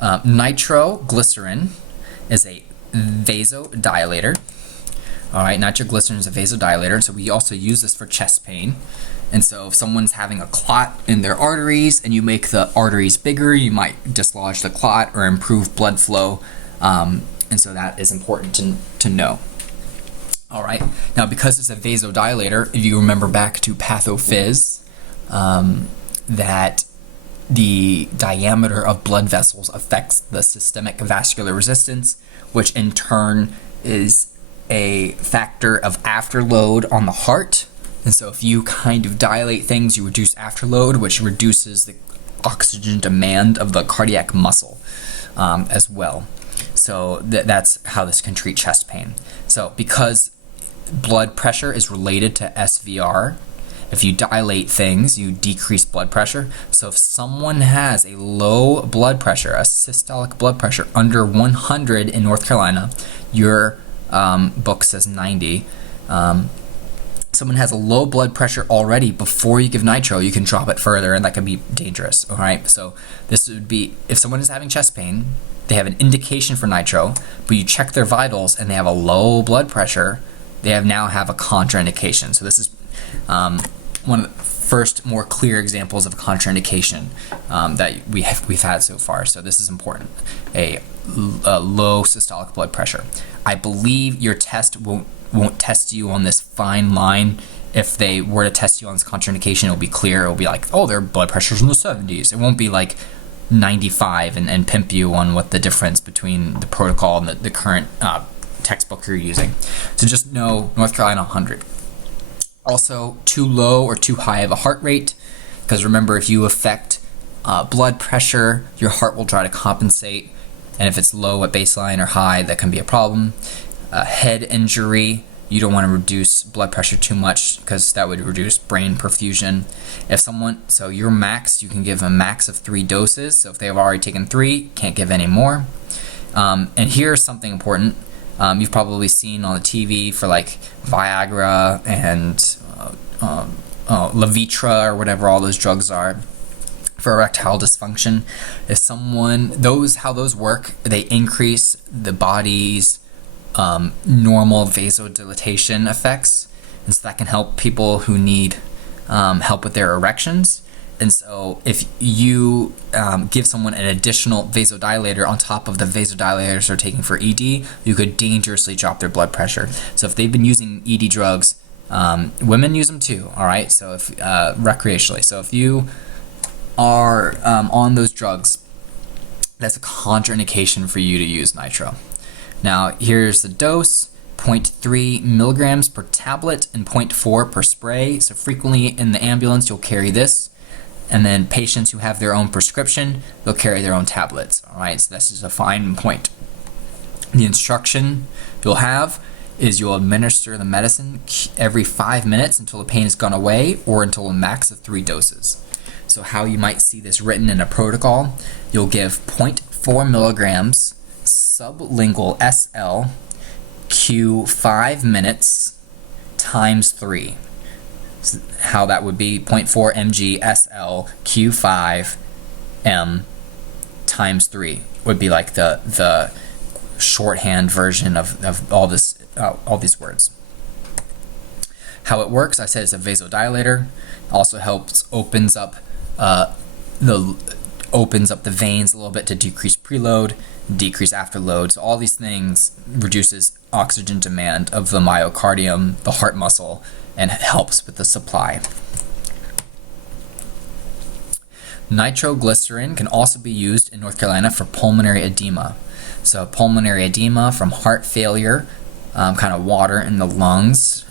Nitroglycerin is a vasodilator. All right, nitroglycerin is a vasodilator, so we also use this for chest pain. And so if someone's having a clot in their arteries and you make the arteries bigger, you might dislodge the clot or improve blood flow. And so that is important to know. All right, now because it's a vasodilator, if you remember back to pathophys, that the diameter of blood vessels affects the systemic vascular resistance, which in turn is a factor of afterload on the heart. And so if you kind of dilate things, you reduce afterload, which reduces the oxygen demand of the cardiac muscle as well. So that's how this can treat chest pain. So because blood pressure is related to SVR, if you dilate things, you decrease blood pressure. So if someone has a low blood pressure, a systolic blood pressure under 100 in North Carolina, your book says 90, someone has a low blood pressure already, before you give nitro, you can drop it further, and that can be dangerous. All right, so this would be if someone is having chest pain, they have an indication for nitro, but you check their vitals and they have a low blood pressure, they now have a contraindication. So this is one of the first more clear examples of contraindication that we've had so far. So this is important. A low systolic blood pressure. I believe your test won't test you on this fine line. If they were to test you on this contraindication, it'll be clear. It'll be like, oh, their blood pressure's in the 70s. It won't be like 95 and pimp you on what the difference between the protocol and the current textbook you're using. So just know North Carolina 100. Also, too low or too high of a heart rate, because remember, if you affect blood pressure, your heart will try to compensate, and if it's low at baseline or high, that can be a problem. Head injury, you don't want to reduce blood pressure too much because that would reduce brain perfusion. So your max, you can give a max of 3 doses. So if they have already taken 3, can't give any more. And here's something important. You've probably seen on the TV for like Viagra and Levitra or whatever all those drugs are for erectile dysfunction. How those work, they increase the body's normal vasodilatation effects, and so that can help people who need help with their erections. And so if you give someone an additional vasodilator on top of the vasodilators they're taking for ED, you could dangerously drop their blood pressure. So if they've been using ED drugs, women use them too, all right? So if recreationally. So if you are on those drugs, that's a contraindication for you to use nitro. Now, here's the dose, 0.3 milligrams per tablet and 0.4 per spray. So frequently in the ambulance, you'll carry this. And then patients who have their own prescription, they'll carry their own tablets. All right, so this is a fine point. The instruction you'll have is you'll administer the medicine every 5 minutes until the pain has gone away, or until a max of 3 doses. So how you might see this written in a protocol, you'll give 0.4 milligrams sublingual SL Q 5 minutes times 3. So how that would be 0.4 mg SL Q 5 m times 3 would be like the shorthand version of all these words. How it works, I said it's a vasodilator. Also helps opens up the veins a little bit to decrease preload, decrease afterload. So all these things reduces oxygen demand of the myocardium, the heart muscle, and helps with the supply. Nitroglycerin can also be used in North Carolina for pulmonary edema. So pulmonary edema from heart failure, kind of water in the lungs.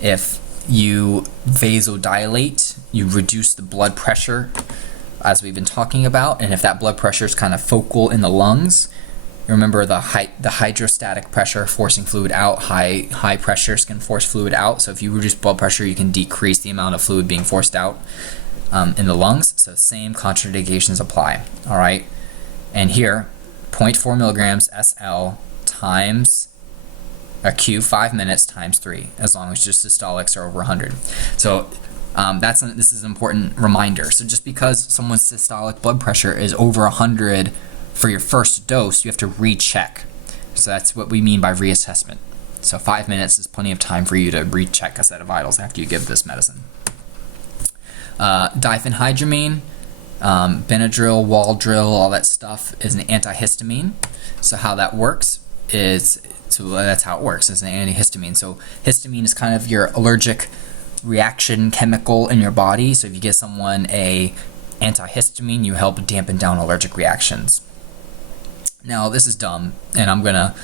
If you vasodilate, you reduce the blood pressure, as we've been talking about, and if that blood pressure is kind of focal in the lungs, remember the hydrostatic pressure forcing fluid out, high pressures can force fluid out. So if you reduce blood pressure, you can decrease the amount of fluid being forced out in the lungs. So same contraindications apply. All right, and here 0.4 milligrams SL times a Q 5 minutes times 3, as long as your systolics are over 100. So this is an important reminder. So just because someone's systolic blood pressure is over 100 for your first dose, you have to recheck. So that's what we mean by reassessment. So 5 minutes is plenty of time for you to recheck a set of vitals after you give this medicine. Diphenhydramine, Benadryl, Waldryl, all that stuff is an antihistamine. So how that works is, that's how it works, as an antihistamine. So histamine is kind of your allergic reaction chemical in your body. So if you give someone a antihistamine, you help dampen down allergic reactions. Now this is dumb, and I'm gonna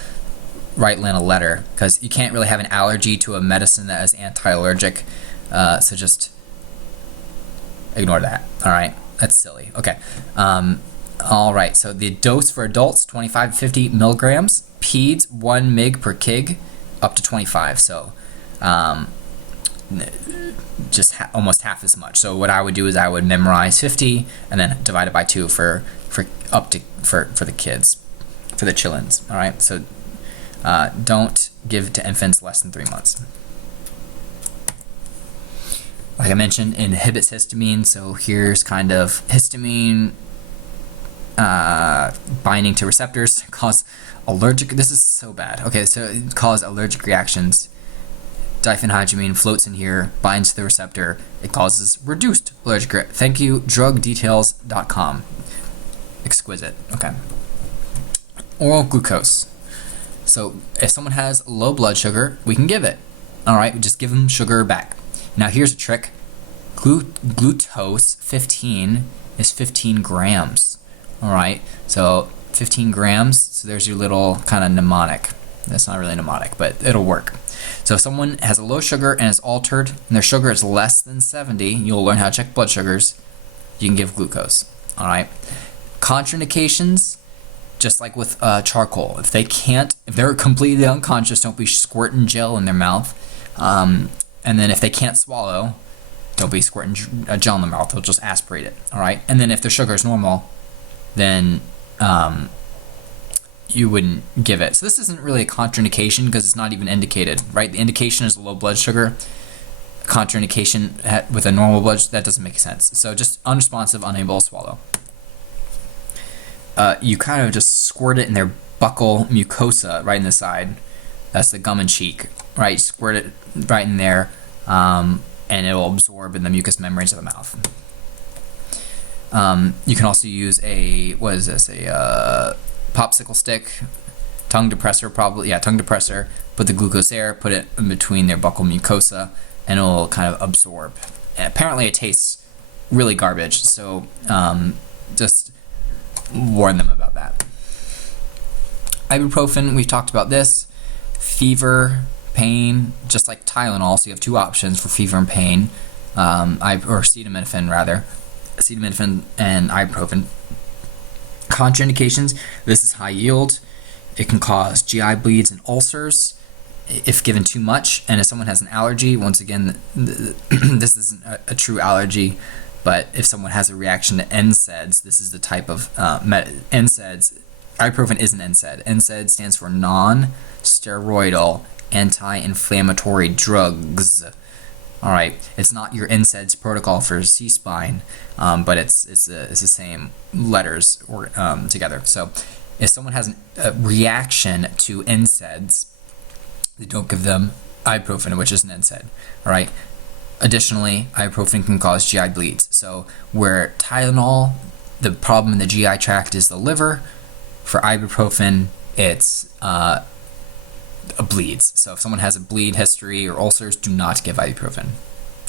write Lynn a letter, because you can't really have an allergy to a medicine that is anti-allergic. So just ignore that. All right, that's silly. Okay. All right. So the dose for adults 25 to 50 milligrams. Peds 1 mg per kg, up to 25. So just almost half as much. So what I would do is I would memorize 50 and then divide it by 2 for the kids, for the chillins. All right. So don't give to infants less than 3 months. Like I mentioned, inhibits histamine. So here's kind of histamine binding to receptors, cause allergic. This is so bad. Okay, so it cause allergic reactions. Diphenhydramine floats in here, binds to the receptor. It causes reduced allergic. Thank you, drugdetails.com. Exquisite. Okay. Oral glucose. So if someone has low blood sugar, we can give it. All right, we just give them sugar back. Now here's a trick. Glucose 15 is 15 grams. All right, so 15 grams. So there's your little kind of mnemonic. That's not really mnemonic, but it'll work. So if someone has a low sugar and is altered, and their sugar is less than 70, you'll learn how to check blood sugars. You can give glucose. All right. Contraindications, just like with charcoal. If they're completely unconscious, don't be squirting gel in their mouth. And then if they can't swallow, don't be squirting gel in the mouth. They'll just aspirate it. All right. And then if their sugar is normal, then you wouldn't give it. So this isn't really a contraindication because it's not even indicated, right? The indication is low blood sugar. Contraindication with a normal blood, that doesn't make sense. So just unresponsive, unable to swallow. You kind of just squirt it in their buccal mucosa right in the side. That's the gum and cheek, right? Squirt it right in there, and it'll absorb in the mucous membranes of the mouth. You can also use a popsicle stick, tongue depressor probably. Yeah, tongue depressor. Put the glucose there, put it in between their buccal mucosa, and it'll kind of absorb. And apparently it tastes really garbage, so just warn them about that. Ibuprofen, we've talked about this. Fever, pain, just like Tylenol, so you have two options for fever and pain, or acetaminophen rather. Acetaminophen and ibuprofen. Contraindications, this is high yield. It can cause GI bleeds and ulcers if given too much. And if someone has an allergy, once again, this isn't a true allergy, but if someone has a reaction to NSAIDs, this is the type of NSAIDs ibuprofen is an NSAID. NSAID stands for non-steroidal anti-inflammatory drugs. All right, it's not your NSAIDs protocol for C-spine, but it's the same letters together. So if someone has a reaction to NSAIDs, they don't give them ibuprofen, which is an NSAID. All right. Additionally, ibuprofen can cause GI bleeds. So where Tylenol, the problem in the GI tract is the liver, for ibuprofen, it's bleeds. So if someone has a bleed history or ulcers, do not give ibuprofen.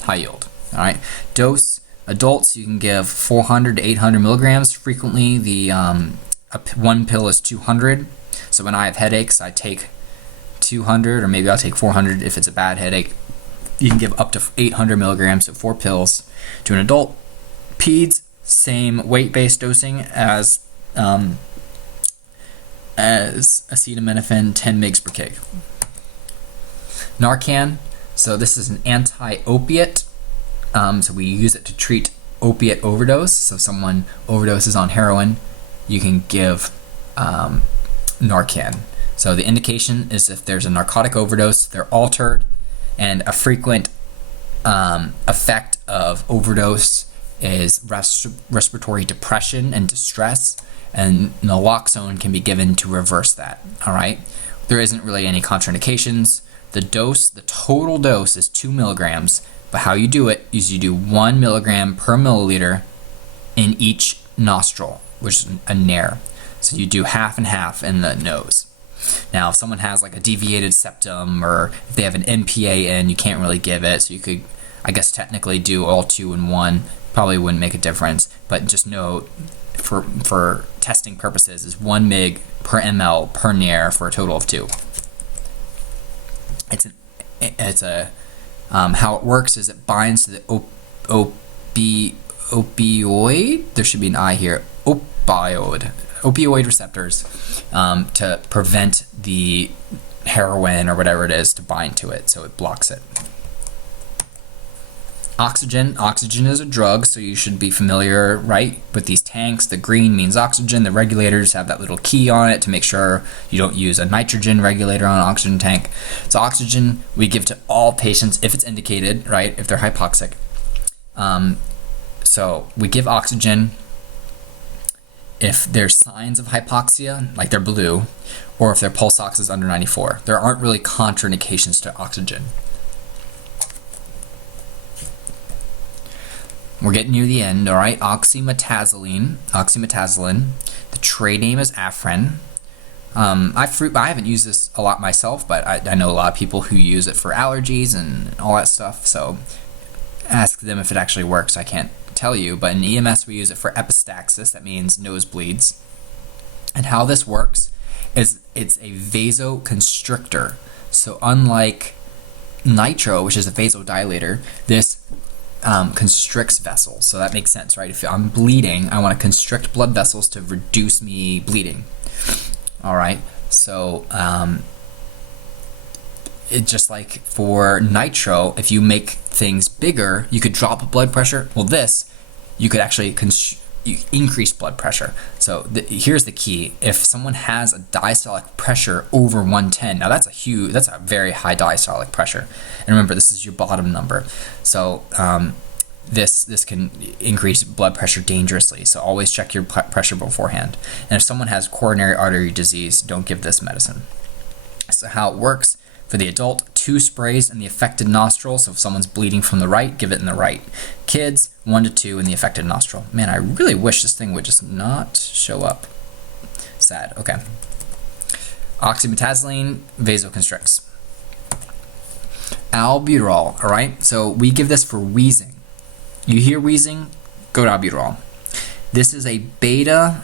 High yield. All right. Dose, adults, you can give 400 to 800 milligrams. Frequently, the one pill is 200. So when I have headaches, I take 200, or maybe I'll take 400 if it's a bad headache. You can give up to 800 milligrams, so 4 pills to an adult. Peds, same weight-based dosing as acetaminophen, 10 mg per kg. Narcan, so this is an anti-opiate, so we use it to treat opiate overdose. So if someone overdoses on heroin, you can give Narcan. So the indication is if there's a narcotic overdose, they're altered, and a frequent effect of overdose is respiratory depression and distress, and naloxone can be given to reverse that. All right, there isn't really any contraindications. The total dose is 2 milligrams, but how you do it is you do 1 milligram per milliliter in each nostril, which is a nair. So you do half and half in the nose. Now, if someone has like a deviated septum, or if they have an NPA in, you can't really give it. So you could, I guess, technically do all 2 in 1. Probably wouldn't make a difference, but just know for testing purposes is 1 mg per ml per nair for a total of 2. How it works is it binds to the opioid. There should be an I here. Opioid receptors to prevent the heroin or whatever it is to bind to it, so it blocks it. Oxygen is a drug, so you should be familiar, right, with these tanks. The green means oxygen. The regulators have that little key on it to make sure you don't use a nitrogen regulator on an oxygen tank. So oxygen we give to all patients if it's indicated, right, if they're hypoxic. So we give oxygen if there's signs of hypoxia, like they're blue, or if their pulse ox is under 94. There aren't really contraindications to oxygen. We're getting near the end, all right? Oxymetazoline. The trade name is Afrin. I haven't used this a lot myself, but I know a lot of people who use it for allergies and all that stuff, so ask them if it actually works. I can't tell you, but in EMS we use it for epistaxis, that means nosebleeds. And how this works is it's a vasoconstrictor. So unlike nitro, which is a vasodilator, this constricts vessels. So that makes sense, right? If I'm bleeding, I want to constrict blood vessels to reduce me bleeding. All right, so it's just like for nitro, if you make things bigger, you could drop blood pressure. Well, this, you could actually increase blood pressure. So here's the key. If someone has a diastolic pressure over 110, now that's a very high diastolic pressure. And remember, this is your bottom number. So this can increase blood pressure dangerously. So always check your pressure beforehand. And if someone has coronary artery disease, don't give this medicine. So how it works: for the adult, 2 sprays in the affected nostril. So if someone's bleeding from the right, give it in the right. Kids, 1 to 2 in the affected nostril. Man, I really wish this thing would just not show up. Sad. Okay. Oxymetazoline vasoconstricts. Albuterol, all right? So we give this for wheezing. You hear wheezing, go to albuterol. This is a beta,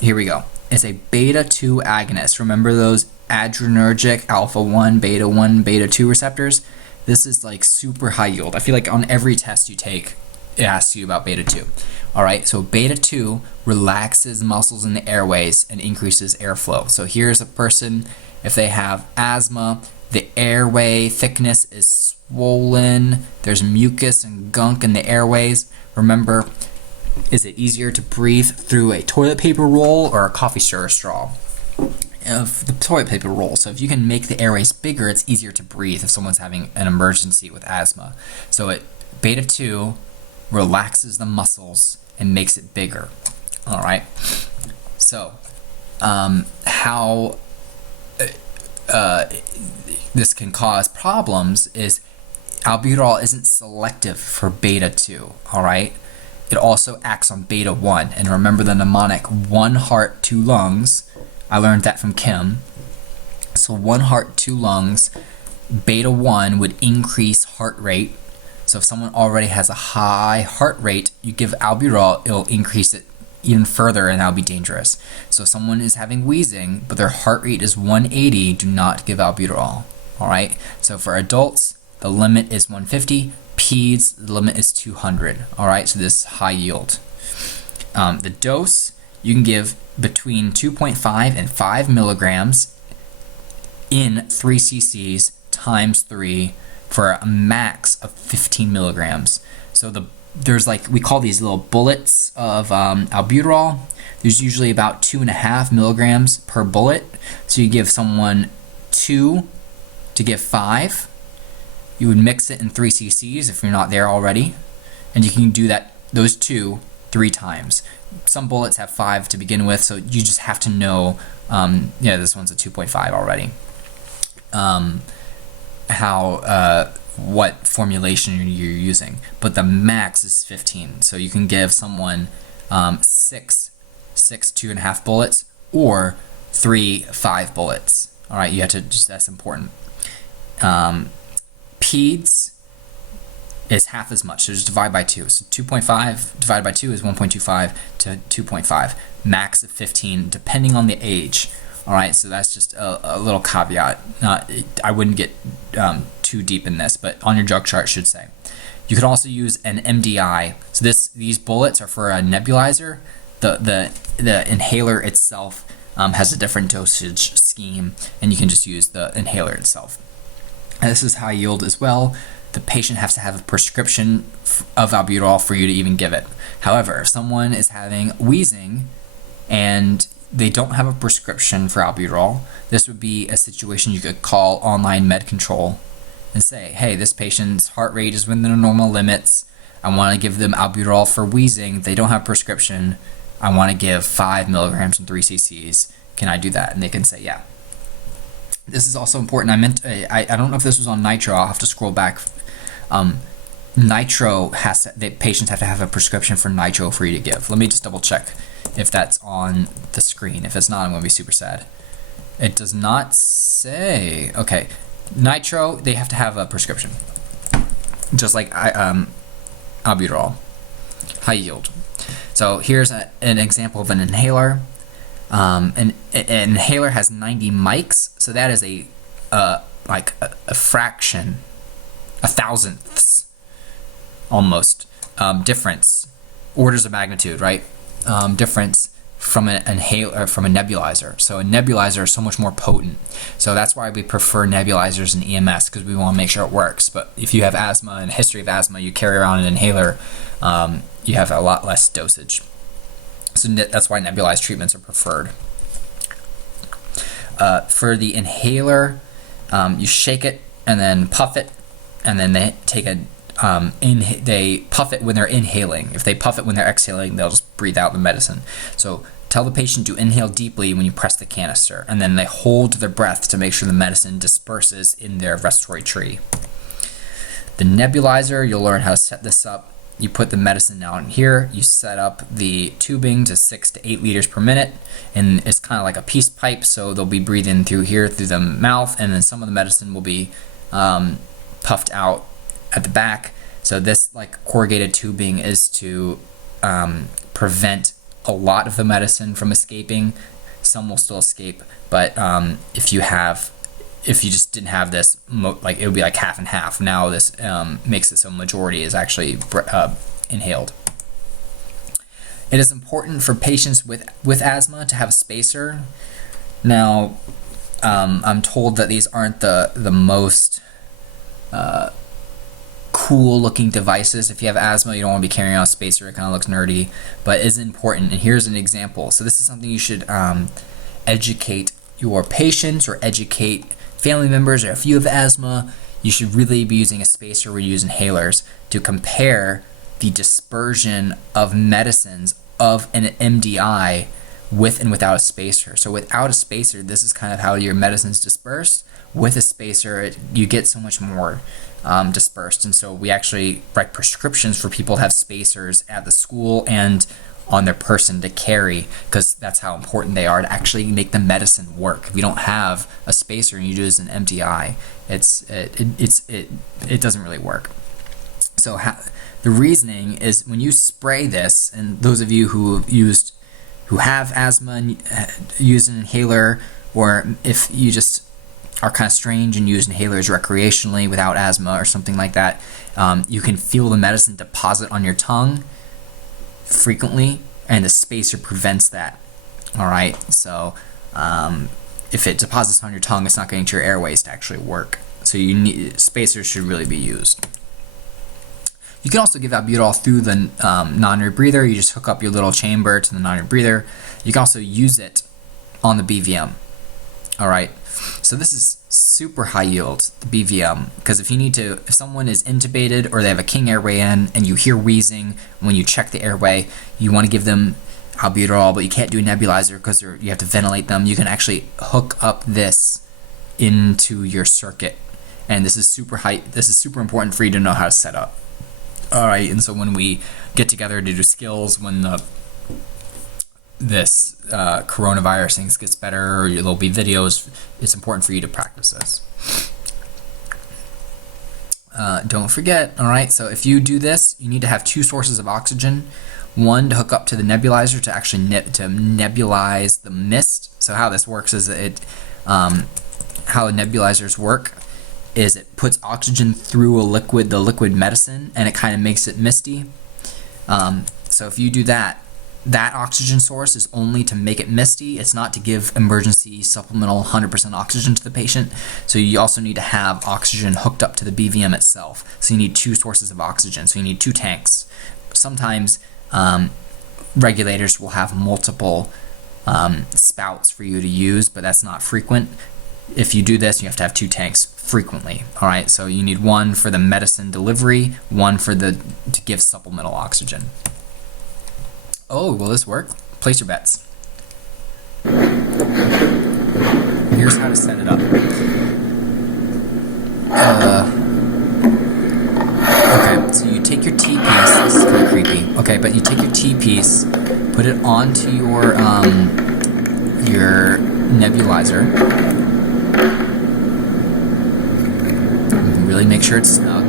here we go. It's a beta 2 agonist. Remember those adrenergic alpha 1, beta 1, beta 2 receptors? This is like super high yield. I feel like on every test you take, it asks you about beta 2. All right, so beta 2 relaxes muscles in the airways and increases airflow. So here's a person, if they have asthma, the airway thickness is swollen, there's mucus and gunk in the airways. Remember, Is it easier to breathe through a toilet paper roll or a coffee stirrer straw? Of the toilet paper roll. So if you can make the airways bigger, it's easier to breathe if someone's having an emergency with asthma. So beta 2 relaxes the muscles and makes it bigger. All right. So how this can cause problems is albuterol isn't selective for beta 2. All right. It also acts on beta 1. And remember the mnemonic: one heart, two lungs. I learned that from Kim. So one heart, two lungs. Beta 1 would increase heart rate. So if someone already has a high heart rate, you give albuterol, it'll increase it even further, and that'll be dangerous. So if someone is having wheezing, but their heart rate is 180, do not give albuterol. All right. So for adults, the limit is 150. Peds, the limit is 200. All right. So this is high yield. The dose, you can give between 2.5 and 5 milligrams in 3 cc's times 3 for a max of 15 milligrams. So there's we call these little bullets of albuterol. There's usually about 2.5 milligrams per bullet. So you give someone 2 to give 5. You would mix it in 3 cc's if you're not there already. And you can do those 2 3 times. Some bullets have 5 to begin with, so you just have to know, this one's a 2.5 already. What formulation you're using, but the max is 15. So you can give someone 6 2.5 bullets or 3 5 bullets. All right, you have to that's important. Peds is half as much, so just divide by 2. So 2.5 divided by 2 is 1.25 to 2.5, max of 15, depending on the age. All right, so that's just a little caveat. I wouldn't get too deep in this, but on your drug chart it should say. You could also use an MDI. So these bullets are for a nebulizer. The inhaler itself has a different dosage scheme, and you can just use the inhaler itself. And this is high yield as well. The patient has to have a prescription of albuterol for you to even give it. However, if someone is having wheezing and they don't have a prescription for albuterol, this would be a situation you could call online med control and say, hey, this patient's heart rate is within the normal limits. I want to give them albuterol for wheezing. They don't have a prescription. I want to give 5 milligrams in 3 cc's. Can I do that? And they can say, yeah. This is also important. I don't know if this was on nitro. I'll have to scroll back. Nitro the patients have to have a prescription for nitro for you to give. Let me just double check if that's on the screen. If it's not, I'm going to be super sad. It does not say. Okay, nitro, they have to have a prescription, just like albuterol, high yield. So here's an example of an inhaler. An inhaler has 90 mics, so that is a fraction, a thousandths, almost, difference, orders of magnitude, right? Difference from an inhaler, from a nebulizer. So a nebulizer is so much more potent. So that's why we prefer nebulizers in EMS, because we want to make sure it works. But if you have asthma and a history of asthma, you carry around an inhaler, you have a lot less dosage. So that's why nebulized treatments are preferred. For the inhaler, you shake it and then puff it, and then they take they puff it when they're inhaling. If they puff it when they're exhaling, they'll just breathe out the medicine. So tell the patient to inhale deeply when you press the canister, and then they hold their breath to make sure the medicine disperses in their respiratory tree. The nebulizer, you'll learn how to set this up. You put the medicine down here, you set up the tubing to 6 to 8 liters per minute, and it's kind of like a peace pipe, so they'll be breathing through here, through the mouth, and then some of the medicine will be puffed out at the back. So this corrugated tubing is to prevent a lot of the medicine from escaping. Some will still escape, but if you just didn't have this, it would be like half and half. Now this makes it so majority is actually inhaled. It is important for patients with asthma to have a spacer. Now, I'm told that these aren't the most cool looking devices. If you have asthma, you don't want to be carrying out a spacer. It kind of looks nerdy, but is important. And here's an example. So this is something you should educate your patients or educate family members, or if you have asthma, you should really be using a spacer or use inhalers to compare the dispersion of medicines of an MDI with and without a spacer. So without a spacer, this is kind of how your medicines disperse. With a spacer, you get so much more dispersed. And so we actually write prescriptions for people to have spacers at the school and on their person to carry, because that's how important they are to actually make the medicine work. If you don't have a spacer and you use an MDI, it doesn't really work. So the reasoning is, when you spray this, and those of you who have asthma and use an inhaler, or if you just are kind of strange and use inhalers recreationally without asthma or something like that, you can feel the medicine deposit on your tongue frequently, and the spacer prevents that. All right, so if it deposits on your tongue, it's not getting to your airways to actually work. So spacers should really be used. You can also give albuterol through the non-rebreather. You just hook up your little chamber to the non-rebreather. You can also use it on the BVM. All right, so this is super high yield, the BVM, because if someone is intubated or they have a king airway in and you hear wheezing, when you check the airway, you want to give them albuterol, but you can't do a nebulizer because you have to ventilate them. You can actually hook up this into your circuit, and this is super important for you to know how to set up. All right, and so when we get together to do skills, when this coronavirus things gets better, or there'll be videos, it's important for you to practice this. Don't forget, all right, so if you do this, you need to have 2 sources of oxygen. One to hook up to the nebulizer to actually to nebulize the mist. So how this works is how nebulizers work is it puts oxygen through the liquid medicine, and it kind of makes it misty. So if you do that oxygen source is only to make it misty. It's not to give emergency supplemental 100% oxygen to the patient. So you also need to have oxygen hooked up to the BVM itself. So you need 2 sources of oxygen. So you need 2 tanks. Sometimes regulators will have multiple spouts for you to use, but that's not frequent. If you do this, you have to have 2 tanks frequently. All right, so you need one for the medicine delivery, one to give supplemental oxygen. Oh, will this work? Place your bets. Here's how to set it up. Okay, so you take your T-piece. This is kind of creepy. Okay, but you take your T-piece, put it onto your nebulizer. Really make sure it's snug.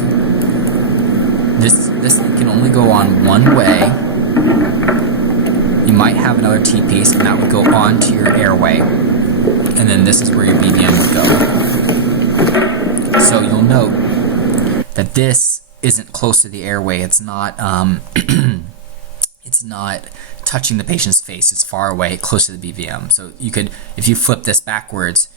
This thing can only go on one way. You might have another T-piece, and that would go onto your airway, and then this is where your BVM would go. So you'll note that this isn't close to the airway. It's not it's not touching the patient's face. It's far away, close to the BVM. So you could, if you flip this backwards,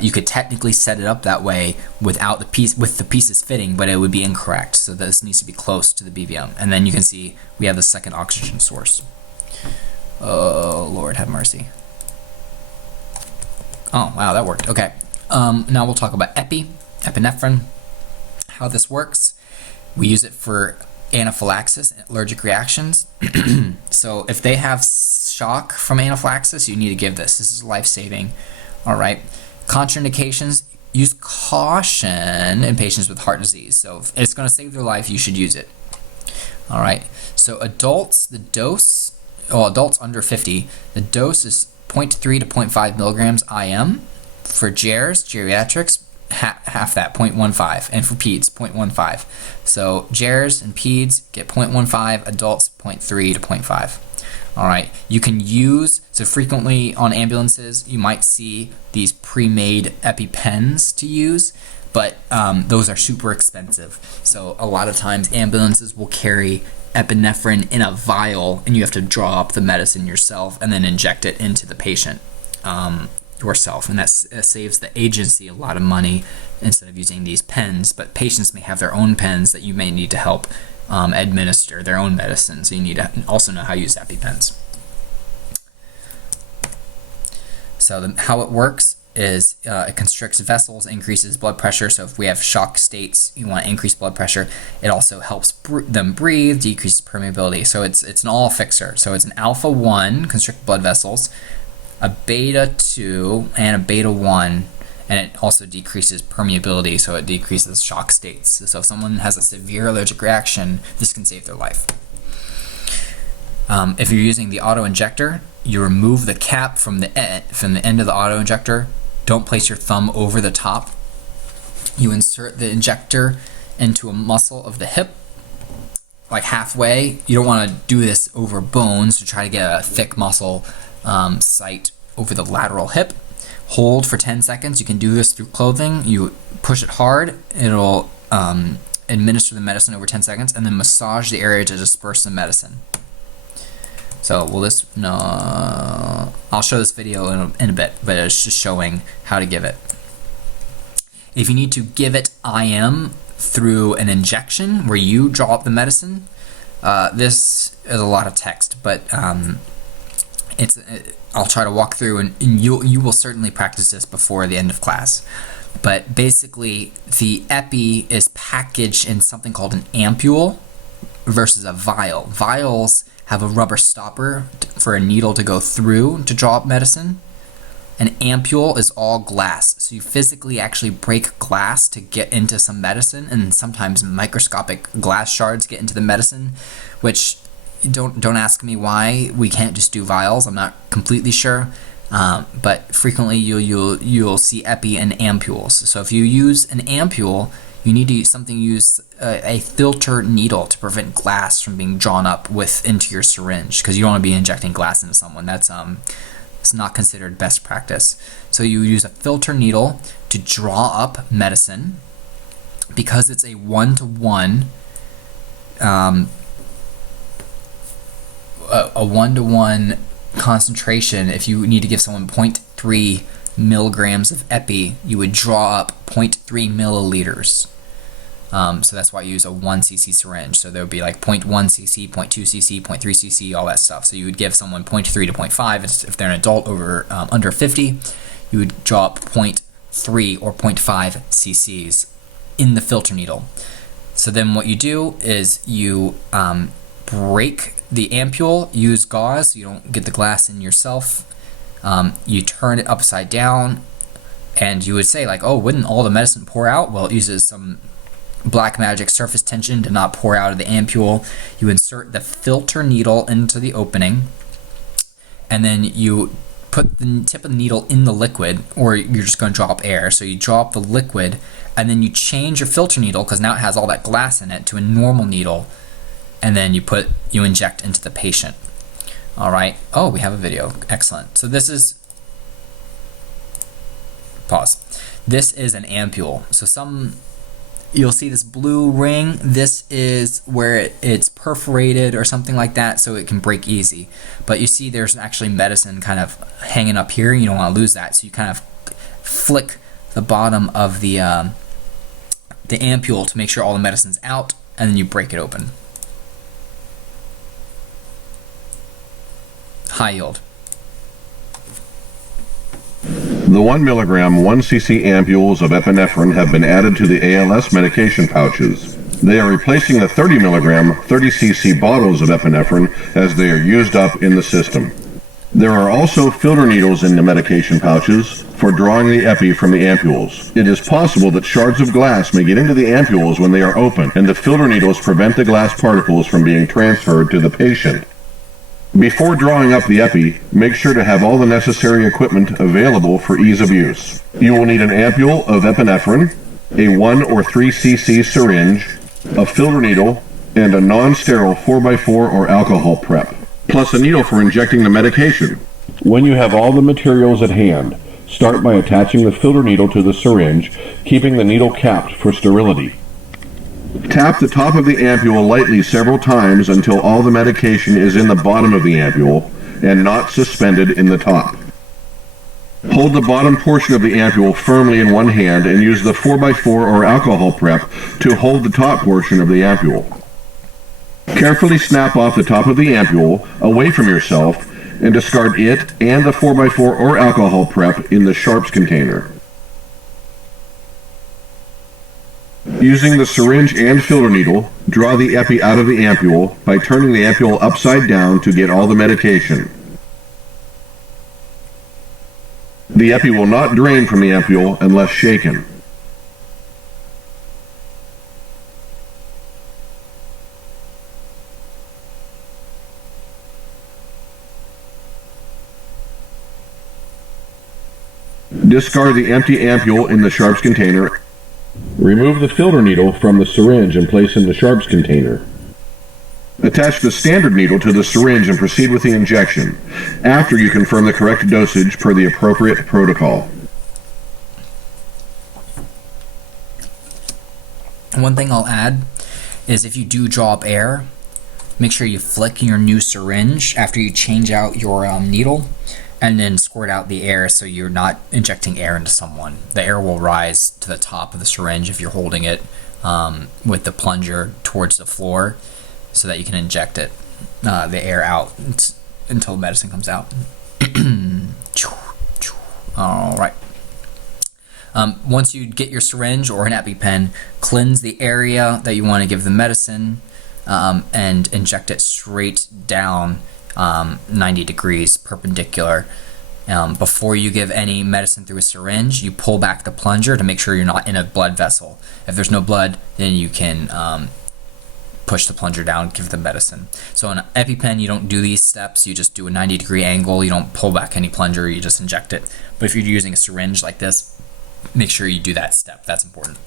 you could technically set it up that way without the pieces fitting, but it would be incorrect. So this needs to be close to the BVM, and then you can see we have the second oxygen source. Oh, Lord have mercy. Oh, wow, that worked. Okay. Now we'll talk about epinephrine, how this works. We use it for anaphylaxis and allergic reactions. So if they have shock from anaphylaxis, you need to give this. This is life-saving. All right. Contraindications, use caution in patients with heart disease. So if it's going to save their life, you should use it. All right. So adults, the dose, adults under 50, the dose is 0.3 to 0.5 milligrams IM. For geriatrics, half that, 0.15, and for peds, 0.15. So gers and peds get 0.15, adults 0.3 to 0.5. All right, you can use, so frequently on ambulances, you might see these pre-made EpiPens to use, but those are super expensive. So a lot of times ambulances will carry epinephrine in a vial, and you have to draw up the medicine yourself and then inject it into the patient. yourself, and that saves the agency a lot of money instead of using these pens. But patients may have their own pens that you may need to help administer their own medicine, so you need to also know how to use EpiPens. So how it works is it constricts vessels, increases blood pressure. So if we have shock states, you want to increase blood pressure. It also helps them breathe, decreases permeability. So it's an all fixer. So it's an alpha 1, constrict blood vessels, a beta 2, and a beta 1, and it also decreases permeability, so it decreases shock states. So if someone has a severe allergic reaction, this can save their life. If you're using the auto injector, you remove the cap from the end of the auto injector. Don't place your thumb over the top. You insert the injector into a muscle of the hip, like halfway. You don't want to do this over bones to try to get a thick muscle site over the lateral hip. Hold for 10 seconds. You can do this through clothing. You push it hard. It'll administer the medicine over 10 seconds, and then massage the area to disperse the medicine. So I'll show this video in a bit, but it's just showing how to give it. If you need to give it IM through an injection where you draw up the medicine, this is a lot of text, but I'll try to walk through, and you will certainly practice this before the end of class. But basically, the epi is packaged in something called an ampule versus a vial. Vials have a rubber stopper for a needle to go through to draw up medicine. An ampule is all glass, so you physically actually break glass to get into some medicine, and sometimes microscopic glass shards get into the medicine, which don't ask me why we can't just do vials. I'm not completely sure, but frequently you'll see epi in ampules. So if you use an ampule, you need to use a filter needle to prevent glass from being drawn up into your syringe, because you don't want to be injecting glass into someone. That's it's not considered best practice. So you use a filter needle to draw up medicine. Because it's a 1-to-1 a 1-to-1 concentration. If you need to give someone 0.3 milligrams of epi, you would draw up 0.3 milliliters. So that's why you use a 1 cc syringe. So there would be like 0.1 cc, 0.2 cc, 0.3 cc, all that stuff. So you would give someone 0.3 to 0.5. If they're an adult under 50, you would draw up 0.3 or 0.5 cc's in the filter needle. So then what you do is you break the ampule, use gauze so you don't get the glass in yourself. You turn it upside down, and you would say like, oh, wouldn't all the medicine pour out? Well, it uses some black magic surface tension to not pour out of the ampule. You insert the filter needle into the opening, and then you put the tip of the needle in the liquid, or you're just going to drop air. So you drop the liquid, and then you change your filter needle, because now it has all that glass in it, to a normal needle, and then you inject into the patient. All right. Oh, we have a video. Excellent. So this is pause. This is an ampule. So you'll see this blue ring. This is where it's perforated or something like that, so it can break easy. But you see there's actually medicine kind of hanging up here. You don't want to lose that, so you kind of flick the bottom of the ampule to make sure all the medicine's out, and then you break it open. High yield. The 1 milligram 1 cc ampules of epinephrine have been added to the ALS medication pouches. They are replacing the 30 milligram 30 cc bottles of epinephrine as they are used up in the system. There are also filter needles in the medication pouches for drawing the epi from the ampules. It is possible that shards of glass may get into the ampules when they are open, and the filter needles prevent the glass particles from being transferred to the patient. Before drawing up the epi, make sure to have all the necessary equipment available for ease of use. You will need an ampule of epinephrine, a 1 or 3 cc syringe, a filter needle, and a non-sterile 4x4 or alcohol prep, plus a needle for injecting the medication. When you have all the materials at hand, start by attaching the filter needle to the syringe, keeping the needle capped for sterility. Tap the top of the ampule lightly several times until all the medication is in the bottom of the ampule and not suspended in the top. Hold the bottom portion of the ampule firmly in one hand and use the 4x4 or alcohol prep to hold the top portion of the ampule. Carefully snap off the top of the ampule away from yourself and discard it and the 4x4 or alcohol prep in the sharps container. Using the syringe and filler needle, draw the epi out of the ampule by turning the ampule upside down to get all the medication. The epi will not drain from the ampule unless shaken. Discard the empty ampule in the sharps container. Remove the filler needle from the syringe and place in the sharps container. Attach the standard needle to the syringe and proceed with the injection, after you confirm the correct dosage per the appropriate protocol. One thing I'll add is if you do draw up air, make sure you flick your new syringe after you change out your needle, and then squirt out the air so you're not injecting air into someone. The air will rise to the top of the syringe if you're holding it with the plunger towards the floor so that you can inject it, the air out until medicine comes out. All right. Once you get your syringe or an EpiPen, cleanse the area that you want to give the medicine and inject it straight down 90 degrees perpendicular. Before you give any medicine through a syringe, you pull back the plunger to make sure you're not in a blood vessel. If there's no blood, then you can push the plunger down, give the medicine. So in an EpiPen, you don't do these steps. You just do a 90-degree angle. You don't pull back any plunger. You just inject it. But if you're using a syringe like this, make sure you do that step. That's important.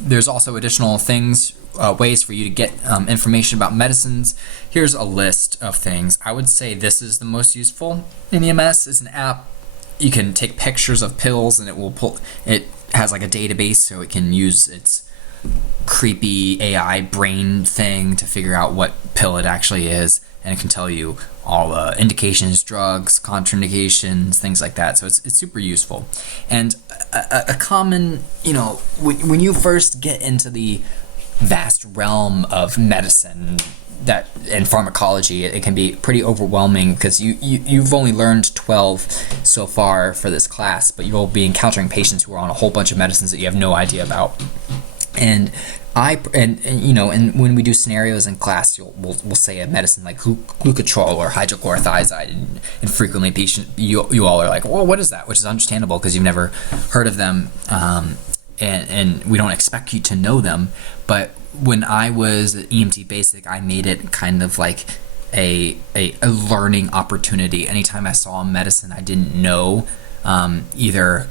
There's also additional things, ways for you to get information about medicines. Here's a list of things. I would say this is the most useful in EMS. It's an app. You can take pictures of pills and it will pull. It has like a database, so it can use its creepy AI brain thing to figure out what pill it actually is, and it can tell you all the indications, drugs, contraindications, things like that. So it's super useful. And a common, when you first get into the vast realm of medicine and pharmacology, it can be pretty overwhelming because you've only learned 12 so far for this class, but you'll be encountering patients who are on a whole bunch of medicines that you have no idea about. And when we do scenarios in class, we'll say a medicine like glucotrol or hydrochlorothiazide, and frequently you all are like, well, what is that? Which is understandable because you've never heard of them, and we don't expect you to know them. But when I was at EMT Basic, I made it kind of like a learning opportunity. Anytime I saw a medicine I didn't know, either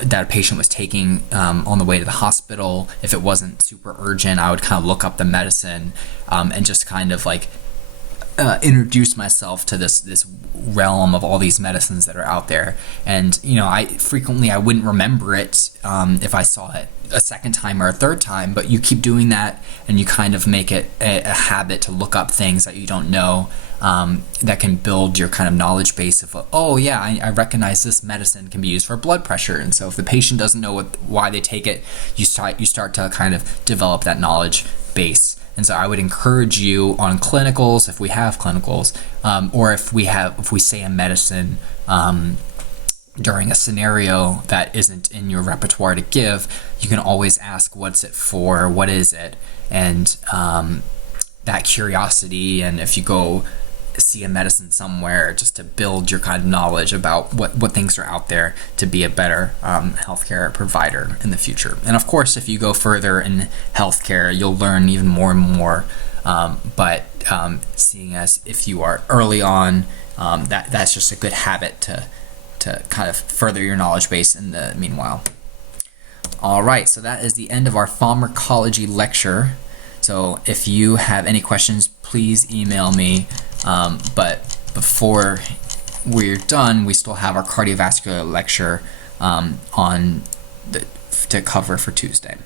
that a patient was taking on the way to the hospital, if it wasn't super urgent, I would kind of look up the medicine and just kind of like introduce myself to this realm of all these medicines that are out there. And I wouldn't remember it if I saw it a second time or a third time, but you keep doing that and you kind of make it a habit to look up things that you don't know. That can build your kind of knowledge base of, oh yeah, I recognize this medicine can be used for blood pressure. And so if the patient doesn't know why they take it, you start to kind of develop that knowledge base. And so I would encourage you on clinicals, if we have clinicals, or if we say a medicine during a scenario that isn't in your repertoire to give, you can always ask, what's it for? What is it? And that curiosity, and if you go see a medicine somewhere, just to build your kind of knowledge about what things are out there to be a better healthcare provider in the future. And of course, if you go further in healthcare, you'll learn even more and more. But seeing as if you are early on, that's just a good habit to kind of further your knowledge base in the meanwhile. All right, so that is the end of our pharmacology lecture. So if you have any questions, please email me. But before we're done, we still have our cardiovascular lecture to cover for Tuesday.